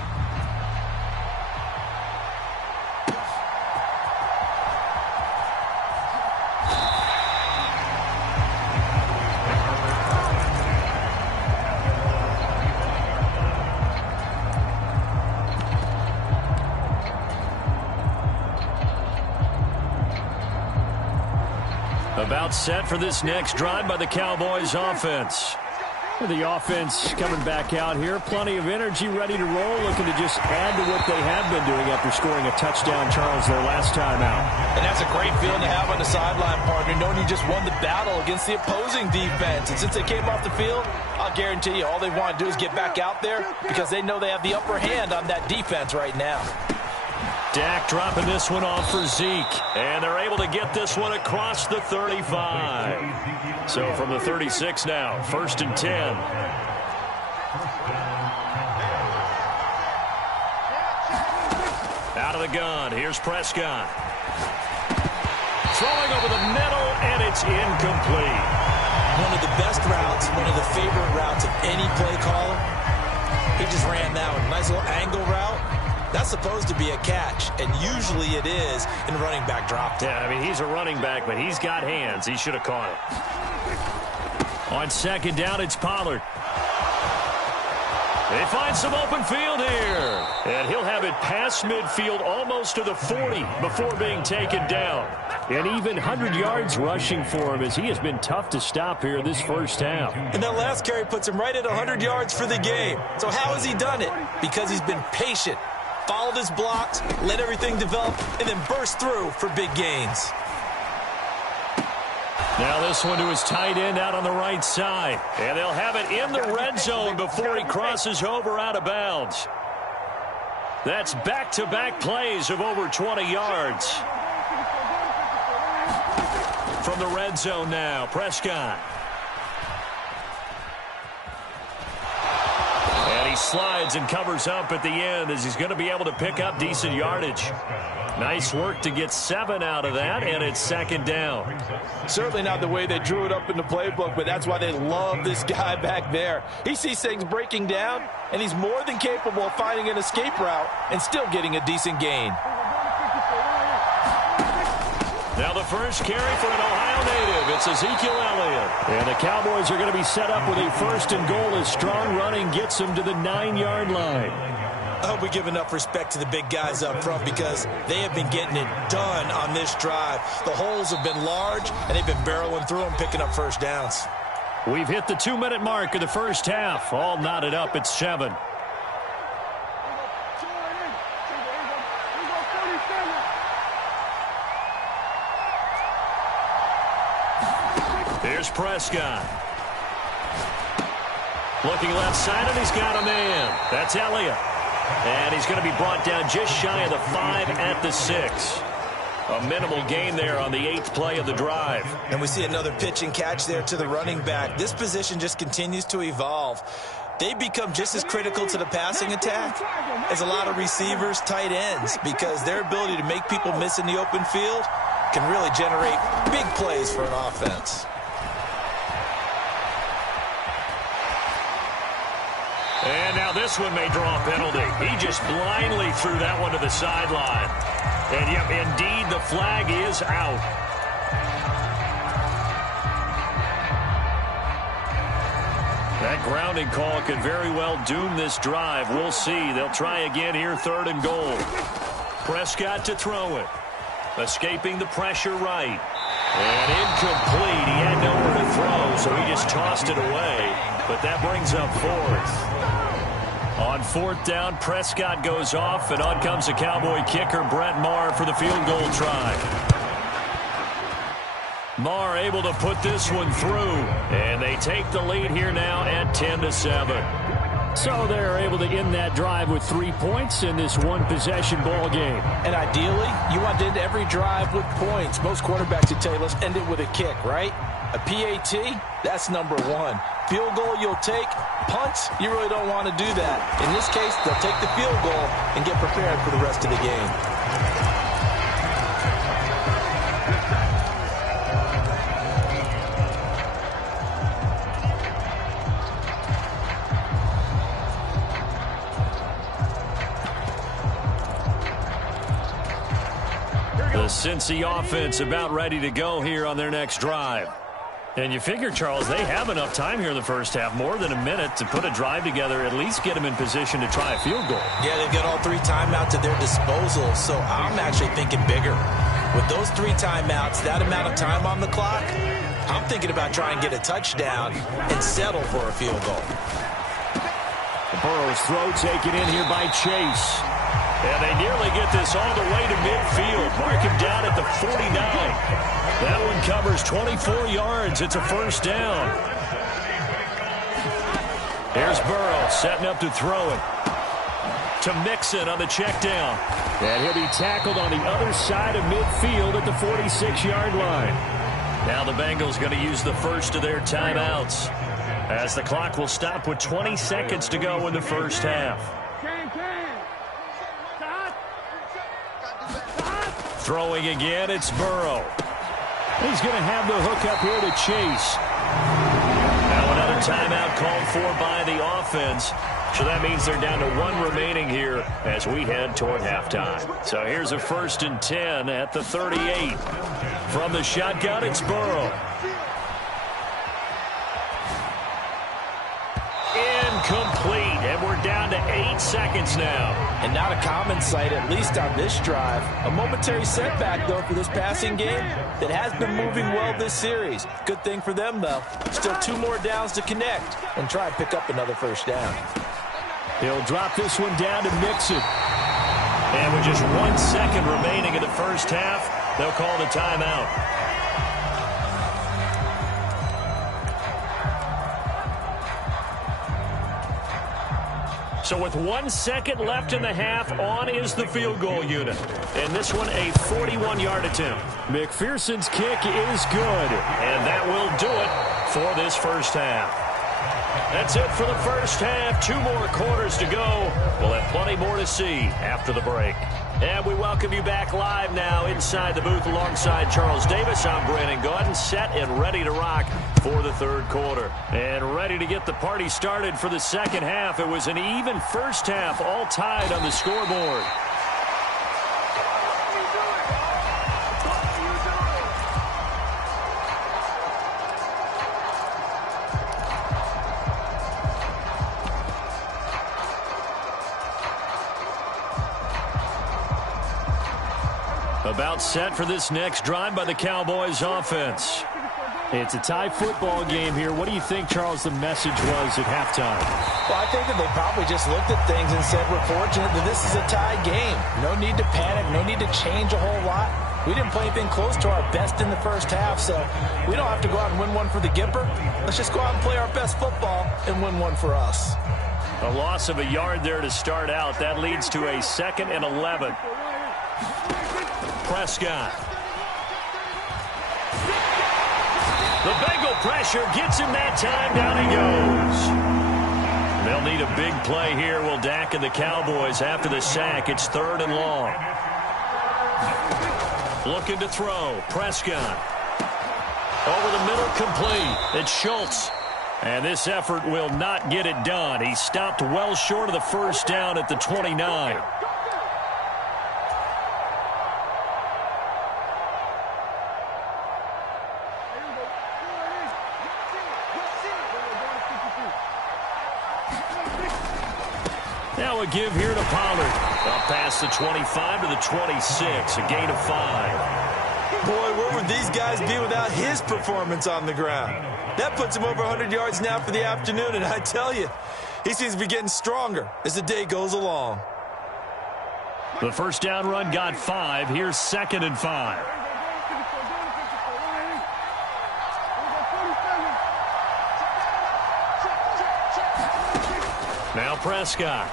About set for this next drive by the Cowboys offense. The offense coming back out here. Plenty of energy, ready to roll, looking to just add to what they have been doing after scoring a touchdown, Charles, their last time out. And that's a great feeling to have on the sideline, partner, knowing you just won the battle against the opposing defense. And since they came off the field, I'll guarantee you all they want to do is get back out there because they know they have the upper hand on that defense right now. Dak dropping this one off for Zeke. And they're able to get this one across the 35. So from the 36 now, 1st and 10. Out of the gun, here's Prescott. Throwing over the middle, and it's incomplete. One of the best routes, one of the favorite routes of any play caller. He just ran that one. Nice little angle route. That's supposed to be a catch, and usually it is in running back drop. Yeah, I mean, he's a running back, but he's got hands. He should have caught it. On 2nd down, it's Pollard. They find some open field here. And he'll have it past midfield almost to the 40 before being taken down. And even 100 yards rushing for him as he has been tough to stop here this first half. And that last carry puts him right at 100 yards for the game. So how has he done it? Because he's been patient. Followed his blocks, let everything develop, and then burst through for big gains. Now this one to his tight end out on the right side. And they'll have it in the red zone before he crosses over out of bounds. That's back-to-back plays of over 20 yards. From the red zone now, Prescott. Slides and covers up at the end as he's going to be able to pick up decent yardage. Nice work to get 7 out of that, and it's 2nd down. Certainly not the way they drew it up in the playbook, but that's why they love this guy back there. He sees things breaking down, and he's more than capable of finding an escape route and still getting a decent gain. Now the first carry for an Ohio native. It's Ezekiel Elliott. And the Cowboys are going to be set up with a 1st and goal as strong running gets them to the 9-yard line. I hope we give enough respect to the big guys up front because they have been getting it done on this drive. The holes have been large, and they've been barreling through them, picking up first downs. We've hit the 2-minute mark of the first half. All knotted up at 7. Here's Prescott. Looking left side, and he's got a man. That's Elliott. And he's going to be brought down just shy of the 5 at the 6. A minimal gain there on the 8th play of the drive. And we see another pitch and catch there to the running back. This position just continues to evolve. They've become just as critical to the passing attack as a lot of receivers, tight ends, because their ability to make people miss in the open field can really generate big plays for an offense. And now this one may draw a penalty. He just blindly threw that one to the sideline. And yep, indeed, the flag is out. That grounding call could very well doom this drive. We'll see. They'll try again here, 3rd and goal. Prescott to throw it. Escaping the pressure right. And incomplete. He had nowhere to throw, so he just tossed it away. But that brings up 4th. On 4th down, Prescott goes off, and on comes the Cowboy kicker, Brett Maher, for the field goal try. Maher able to put this one through, and they take the lead here now at 10-7. So they're able to end that drive with 3 points in this one-possession ball game. And ideally, you want to end every drive with points. Most quarterbacks would tell you, let's end it with a kick, right? A PAT, that's number 1. Field goal you'll take. Punts, you really don't want to do that. In this case, they'll take the field goal and get prepared for the rest of the game. The Cincy offense about ready to go here on their next drive. And you figure, Charles, they have enough time here in the first half, more than a minute, to put a drive together, at least get them in position to try a field goal. Yeah, they've got all 3 timeouts at their disposal, so I'm actually thinking bigger. With those 3 timeouts, that amount of time on the clock, I'm thinking about trying to get a touchdown and settle for a field goal. Burrow's throw taken in here by Chase. And they nearly get this all the way to midfield. Mark him down at the 49. That one covers 24 yards. It's a first down. Here's Burrow setting up to throw it. To Mixon on the check down. And he'll be tackled on the other side of midfield at the 46-yard line. Now the Bengals going to use the first of their timeouts, as the clock will stop with 20 seconds to go in the first half. Throwing again, it's Burrow. He's going to have the hook up here to Chase. Now another timeout called for by the offense. So that means they're down to 1 remaining here as we head toward halftime. So here's a 1st and 10 at the 38. From the shotgun, it's Burrow. Incomplete, and we're down to 8 seconds now. And not a common sight, at least on this drive. A momentary setback, though, for this passing game that has been moving well this series. Good thing for them, though. Still 2 more downs to connect and try and pick up another first down. He'll drop this one down to Mixon. And with just 1 second remaining in the first half, they'll call the timeout. So with 1 second left in the half, on is the field goal unit. And this one a 41-yard attempt. McPherson's kick is good. And that will do it for this first half. That's it for the first half. 2 more quarters to go. We'll have plenty more to see after the break. And we welcome you back live now inside the booth alongside Charles Davis. I'm Brandon Gaudin, set and ready to rock for the 3rd quarter. And ready to get the party started for the second half. It was an even first half, all tied on the scoreboard. About set for this next drive by the Cowboys offense. It's a tie football game here. What do you think, Charles, the message was at halftime? Well, I think that they probably just looked at things and said, we're fortunate that this is a tie game. No need to panic, no need to change a whole lot. We didn't play anything close to our best in the first half, so we don't have to go out and win one for the Gipper. Let's just go out and play our best football and win one for us. A loss of a yard there to start out. That leads to a 2nd and 11. Prescott. The Bengal pressure gets him that time. Down he goes. They'll need a big play here. Will Dak and the Cowboys after the sack. It's 3rd and long. Looking to throw. Prescott. Over the middle, complete. It's Schultz. And this effort will not get it done. He stopped well short of the first down at the 29. Now a give here to Pollard. Up past the 25 to the 26, a gain of 5. Boy, where would these guys be without his performance on the ground? That puts him over 100 yards now for the afternoon, and I tell you, he seems to be getting stronger as the day goes along. The first down run got 5. Here's 2nd and 5. Now Prescott.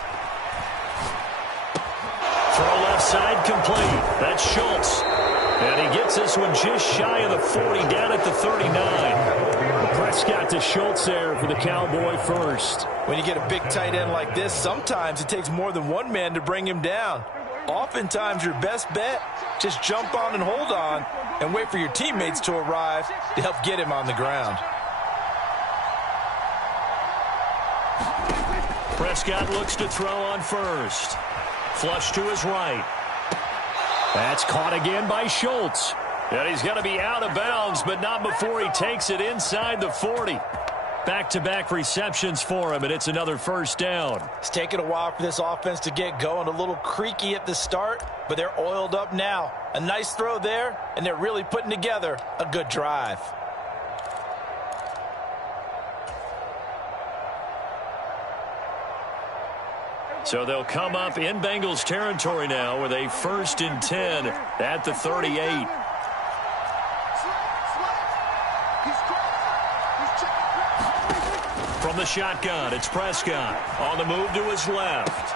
Throw left side complete. That's Schultz. And he gets this one just shy of the 40, down at the 39. Prescott to Schultz there for the Cowboy first. When you get a big tight end like this, sometimes it takes more than one man to bring him down. Oftentimes your best bet, just jump on and hold on and wait for your teammates to arrive to help get him on the ground. Prescott looks to throw on first. Flush to his right. That's caught again by Schultz. And he's going to be out of bounds, but not before he takes it inside the 40. Back-to-back receptions for him, and it's another first down. It's taken a while for this offense to get going. A little creaky at the start, but they're oiled up now. A nice throw there, and they're really putting together a good drive. So they'll come up in Bengals territory now with a 1st and 10 at the 38. From the shotgun, it's Prescott. On the move to his left.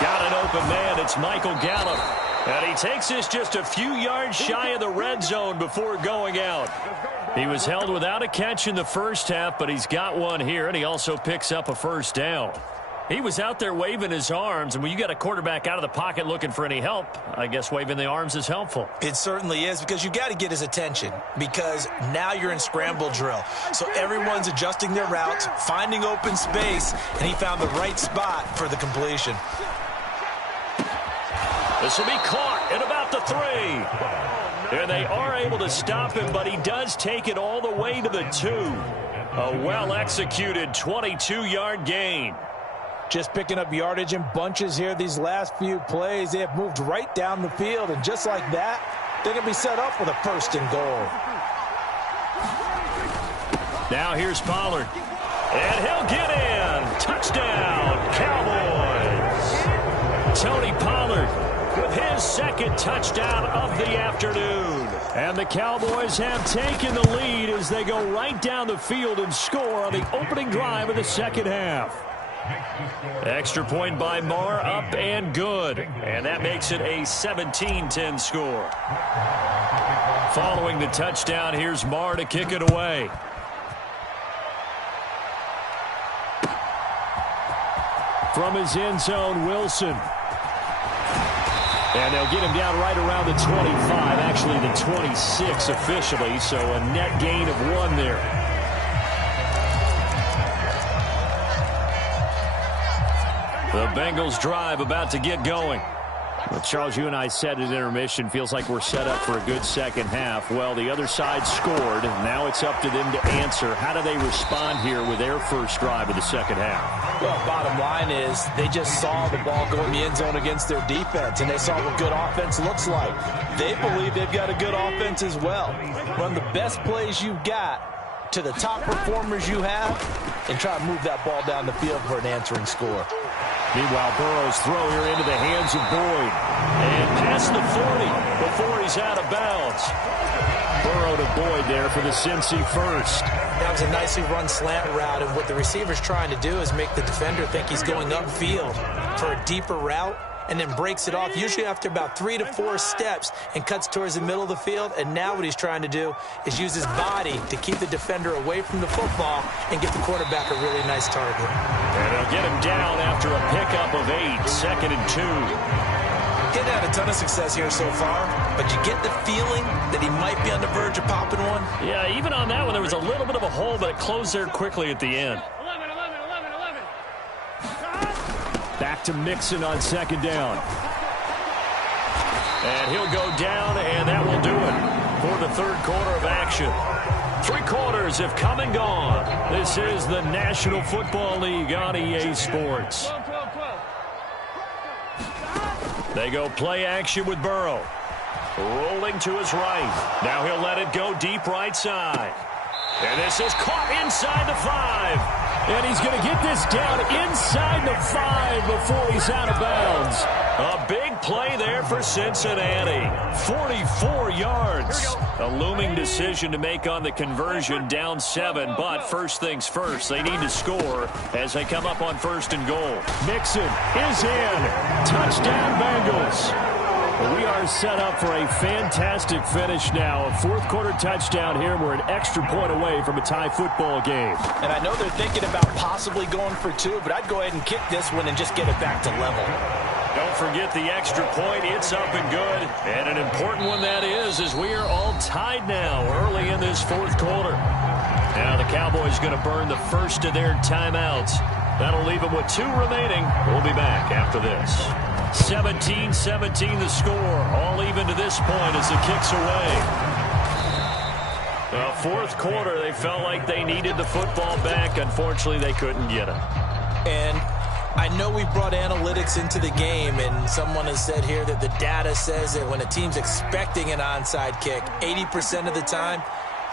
Got an open man. It's Michael Gallup. And he takes this just a few yards shy of the red zone before going out. He was held without a catch in the first half, but he's got one here, and he also picks up a first down. He was out there waving his arms, and when you got a quarterback out of the pocket looking for any help, I guess waving the arms is helpful. It certainly is, because you got to get his attention, because now you're in scramble drill. So everyone's adjusting their routes, finding open space, and he found the right spot for the completion. This will be caught at about the 3. And they are able to stop him, but he does take it all the way to the 2. A well-executed 22-yard gain. Just picking up yardage in bunches here these last few plays. They have moved right down the field, and just like that, they're going to be set up with a 1st and goal. Now here's Pollard. And he'll get in. Touchdown, Cowboys. Tony Pollard with his 2nd touchdown of the afternoon. And the Cowboys have taken the lead as they go right down the field and score on the opening drive of the second half. Extra point by Marr, up and good. And that makes it a 17-10 score. Following the touchdown, here's Marr to kick it away. From his end zone, Wilson. And they'll get him down right around the 25, actually the 26 officially, so a net gain of 1 there. The Bengals drive about to get going. Well, Charles, you and I said at intermission, feels like we're set up for a good second half. Well, the other side scored. Now it's up to them to answer. How do they respond here with their first drive of the second half? Well, bottom line is they just saw the ball go in the end zone against their defense, and they saw what good offense looks like. They believe they've got a good offense as well. Run the best plays you've got to the top performers you have and try to move that ball down the field for an answering score. Meanwhile, Burrow's throw here into the hands of Boyd. And past the 40 before he's out of bounds. Burrow to Boyd there for the Cincy first. That was a nicely run slant route, and what the receiver's trying to do is make the defender think he's going upfield for a deeper route, and then breaks it off, usually after about 3 to 4 steps, and cuts towards the middle of the field. And now what he's trying to do is use his body to keep the defender away from the football and give the quarterback a really nice target. And they'll get him down after a pickup of 8, 2nd and 2. Didn't have a ton of success here so far, but you get the feeling that he might be on the verge of popping one. Yeah, even on that one, there was a little bit of a hole, but it closed there quickly at the end. 11. Back to Mixon on 2nd down. And he'll go down, and that will do it for the 3rd quarter of action. 3 quarters have come and gone. This is the National Football League on EA Sports. 12. They go play action with Burrow. Rolling to his right. Now he'll let it go deep right side. And this is caught inside the 5. And he's going to get this down inside the 5 before he's out of bounds. A big play there for Cincinnati. 44 yards. A looming decision to make on the conversion, down 7. But first things first, they need to score as they come up on 1st and goal. Mixon is in. Touchdown, Bengals. We are set up for a fantastic finish now. A 4th quarter touchdown here. We're an extra point away from a tie football game. And I know they're thinking about possibly going for 2, but I'd go ahead and kick this one and just get it back to level. Don't forget the extra point. It's up and good. And an important one that is, as we are all tied now early in this 4th quarter. Now the Cowboys going to burn the first of their timeouts. That'll leave them with 2 remaining. We'll be back after this. 17-17 the score. All even to this point as the kick's away. The 4th quarter, they felt like they needed the football back. Unfortunately, they couldn't get it. And I know we brought analytics into the game, and someone has said here that the data says that when a team's expecting an onside kick, 80% of the time,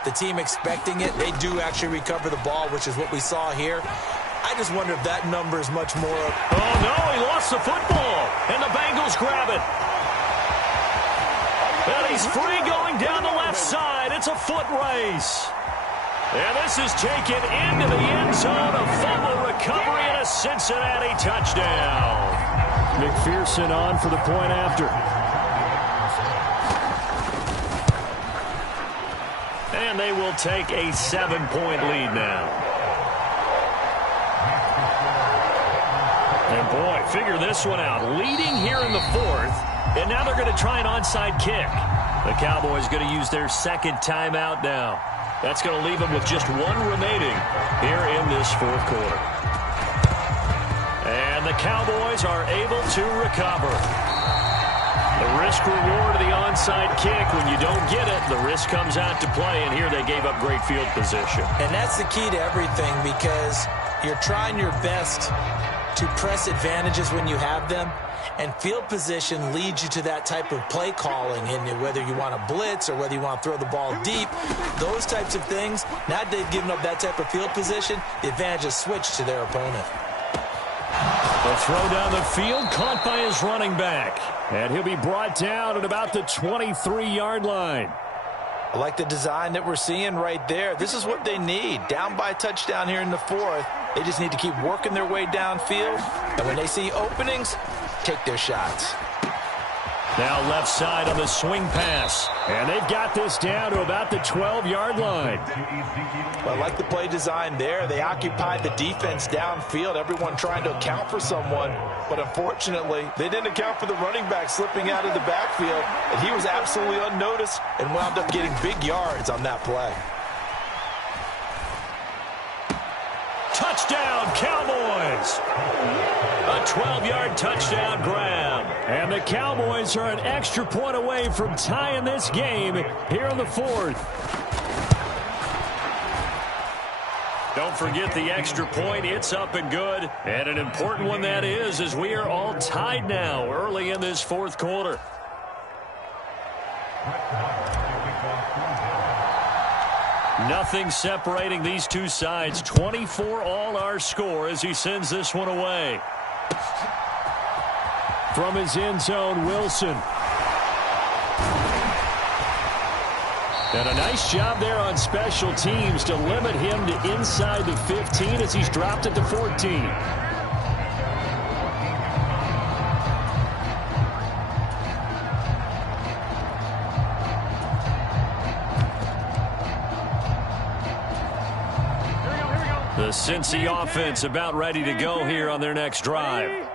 the team expecting it, they do actually recover the ball, which is what we saw here. I just wonder if that number is much more. Oh, no, he lost the football, and the Bengals grab it. And he's free going down the left side. It's a foot race. And this is taken into the end zone. A fumble recovery and a Cincinnati touchdown. McPherson on for the point after. And they will take a 7-point lead now. And boy, figure this one out. Leading here in the 4th, and now they're going to try an onside kick. The Cowboys going to use their 2nd timeout now. That's going to leave them with just 1 remaining here in this 4th quarter. And the Cowboys are able to recover. The risk-reward of the onside kick, when you don't get it, the risk comes out to play, and here they gave up great field position. And that's the key to everything, because you're trying your best to press advantages when you have them, and field position leads you to that type of play calling, and whether you want to blitz or whether you want to throw the ball deep, those types of things, now that they've given up that type of field position, the advantage is switched to their opponent. The throw down the field, caught by his running back, and he'll be brought down at about the 23-yard line. I like the design that we're seeing right there. This is what they need. Down by a touchdown here in the 4th. They just need to keep working their way downfield. And when they see openings, take their shots. Now left side on the swing pass. And they've got this down to about the 12-yard line. Well, I like the play design there. They occupied the defense downfield, everyone trying to account for someone. But unfortunately, they didn't account for the running back slipping out of the backfield. And he was absolutely unnoticed and wound up getting big yards on that play. Touchdown, Cowboys! A 12-yard touchdown grab. And the Cowboys are an extra point away from tying this game here in the 4th. Don't forget the extra point. It's up and good. And an important one that is, as we are all tied now early in this 4th quarter. Nothing separating these two sides. 24 all our score as he sends this one away. From his end zone, Wilson. And a nice job there on special teams to limit him to inside the 15 as he's dropped it to 14. The Cincy offense about ready to go here on their next drive.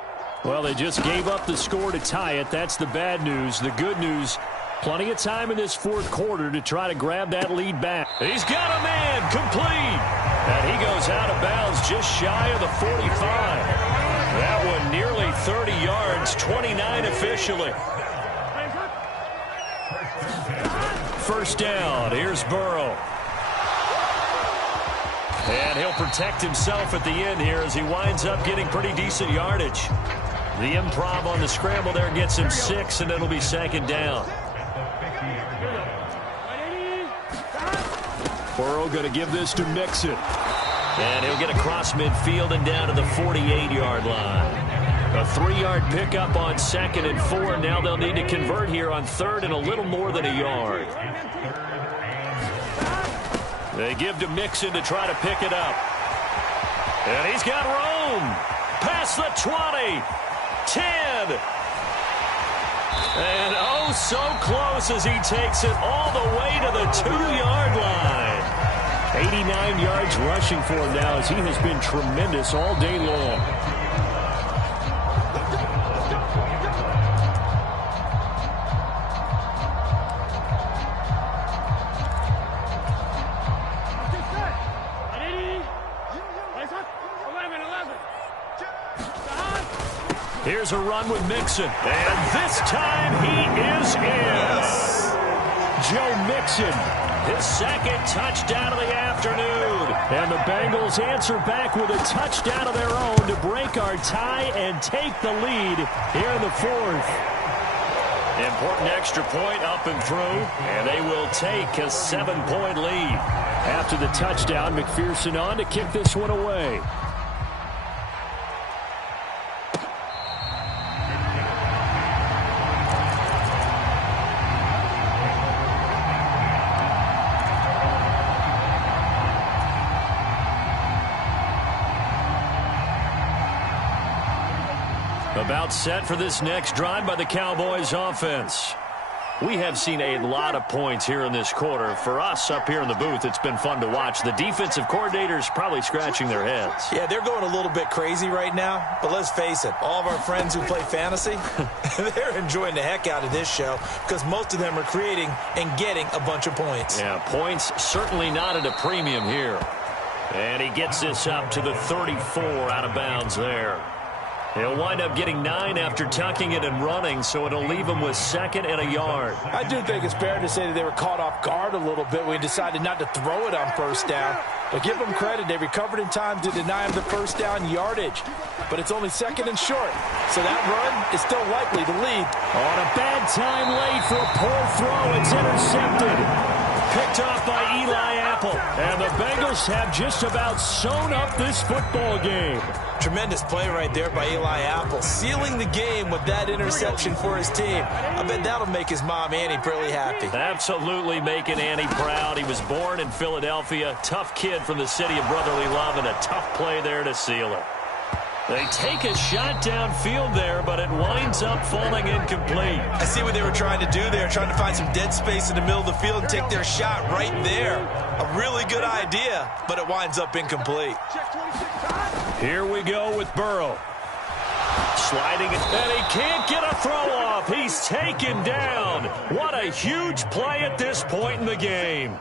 Well, they just gave up the score to tie it. That's the bad news. The good news, plenty of time in this 4th quarter to try to grab that lead back. He's got a man complete. And he goes out of bounds just shy of the 45. That one nearly 30 yards, 29 officially. First down, here's Burrow. And he'll protect himself at the end here as he winds up getting pretty decent yardage. The improv on the scramble there gets him 6, and it'll be second down. Burrow going to give this to Mixon. And he'll get across midfield and down to the 48-yard line. A 3-yard pickup on 2nd and 4. Now they'll need to convert here on 3rd and a little more than a yard. They give to Mixon to try to pick it up. And he's got room. Past the 20. 10. And oh, so close as he takes it all the way to the 2-yard line. 89 yards rushing for him now as he has been tremendous all day long. Here's a run with Mixon. And this time he is in. Joe Mixon, his 2nd touchdown of the afternoon. And the Bengals answer back with a touchdown of their own to break our tie and take the lead here in the 4th. Important extra point up and through, and they will take a 7-point lead. After the touchdown, McPherson on to kick this one away. About set for this next drive by the Cowboys offense. We have seen a lot of points here in this quarter. For us up here in the booth, it's been fun to watch. The defensive coordinators probably scratching their heads. Yeah, they're going a little bit crazy right now. But let's face it, all of our friends who play fantasy, they're enjoying the heck out of this show because most of them are creating and getting a bunch of points. Yeah, points certainly not at a premium here. And he gets this up to the 34 out of bounds there. He'll wind up getting 9 after tucking it and running, so it'll leave him with 2nd and a yard. I do think it's fair to say that they were caught off guard a little bit when he decided not to throw it on 1st down. But give them credit, they recovered in time to deny him the 1st down yardage. But it's only 2nd and short, so that run is still likely to lead. On a bad time late for a poor throw, it's intercepted. Picked off by Eli Apple. And the Bengals have just about sewn up this football game. Tremendous play right there by Eli Apple, sealing the game with that interception for his team. I bet that'll make his mom, Annie, pretty happy. Absolutely making Annie proud. He was born in Philadelphia. Tough kid from the city of brotherly love, and a tough play there to seal it. They take a shot downfield there, but it winds up falling incomplete. I see what they were trying to do there, trying to find some dead space in the middle of the field and take their shot right there. A really good idea, but it winds up incomplete. Here we go with Burrow. Sliding it, and he can't get a throw off. He's taken down. What a huge play at this point in the game.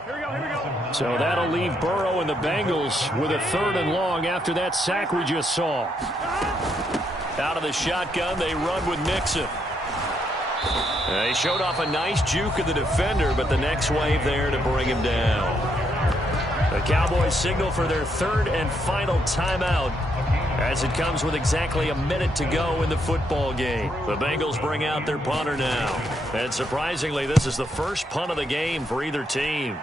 So that'll leave Burrow and the Bengals with a 3rd and long after that sack we just saw. Out of the shotgun, they run with Mixon. They showed off a nice juke of the defender, but the next wave there to bring him down. The Cowboys signal for their 3rd and final timeout as it comes with exactly a minute to go in the football game. The Bengals bring out their punter now. And surprisingly, this is the first punt of the game for either team.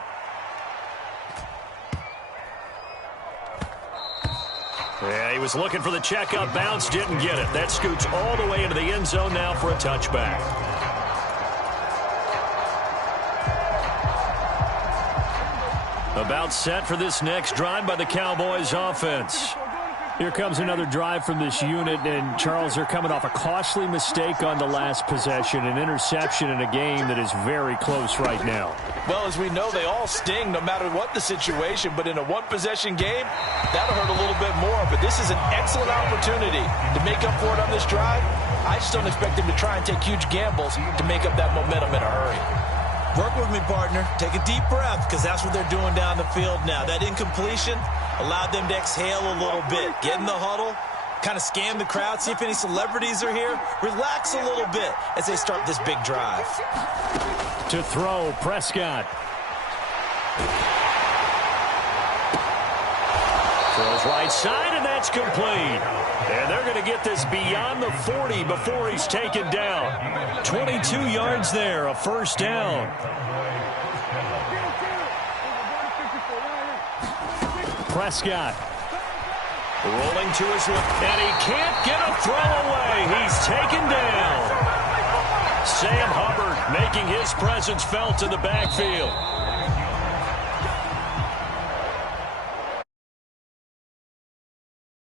Yeah, he was looking for the checkup bounce, didn't get it. That scoots all the way into the end zone now for a touchback. About set for this next drive by the Cowboys offense. Here comes another drive from this unit, and Charles, they're coming off a costly mistake on the last possession, an interception in a game that is very close right now. Well, as we know, they all sting no matter what the situation, but in a one-possession game, that'll hurt a little bit more. But this is an excellent opportunity to make up for it on this drive. I just don't expect them to try and take huge gambles to make up that momentum in a hurry. Work with me, partner. Take a deep breath, because that's what they're doing down the field now. That incompletion allowed them to exhale a little bit. Get in the huddle, kind of scan the crowd, see if any celebrities are here. Relax a little bit as they start this big drive. To throw, Prescott. Throws right side, and that's complete. And they're going to get this beyond the 40 before he's taken down. 22 yards there, a first down. Prescott. Rolling to his left, and he can't get a throw away. He's taken down. Sam Hubbard making his presence felt in the backfield.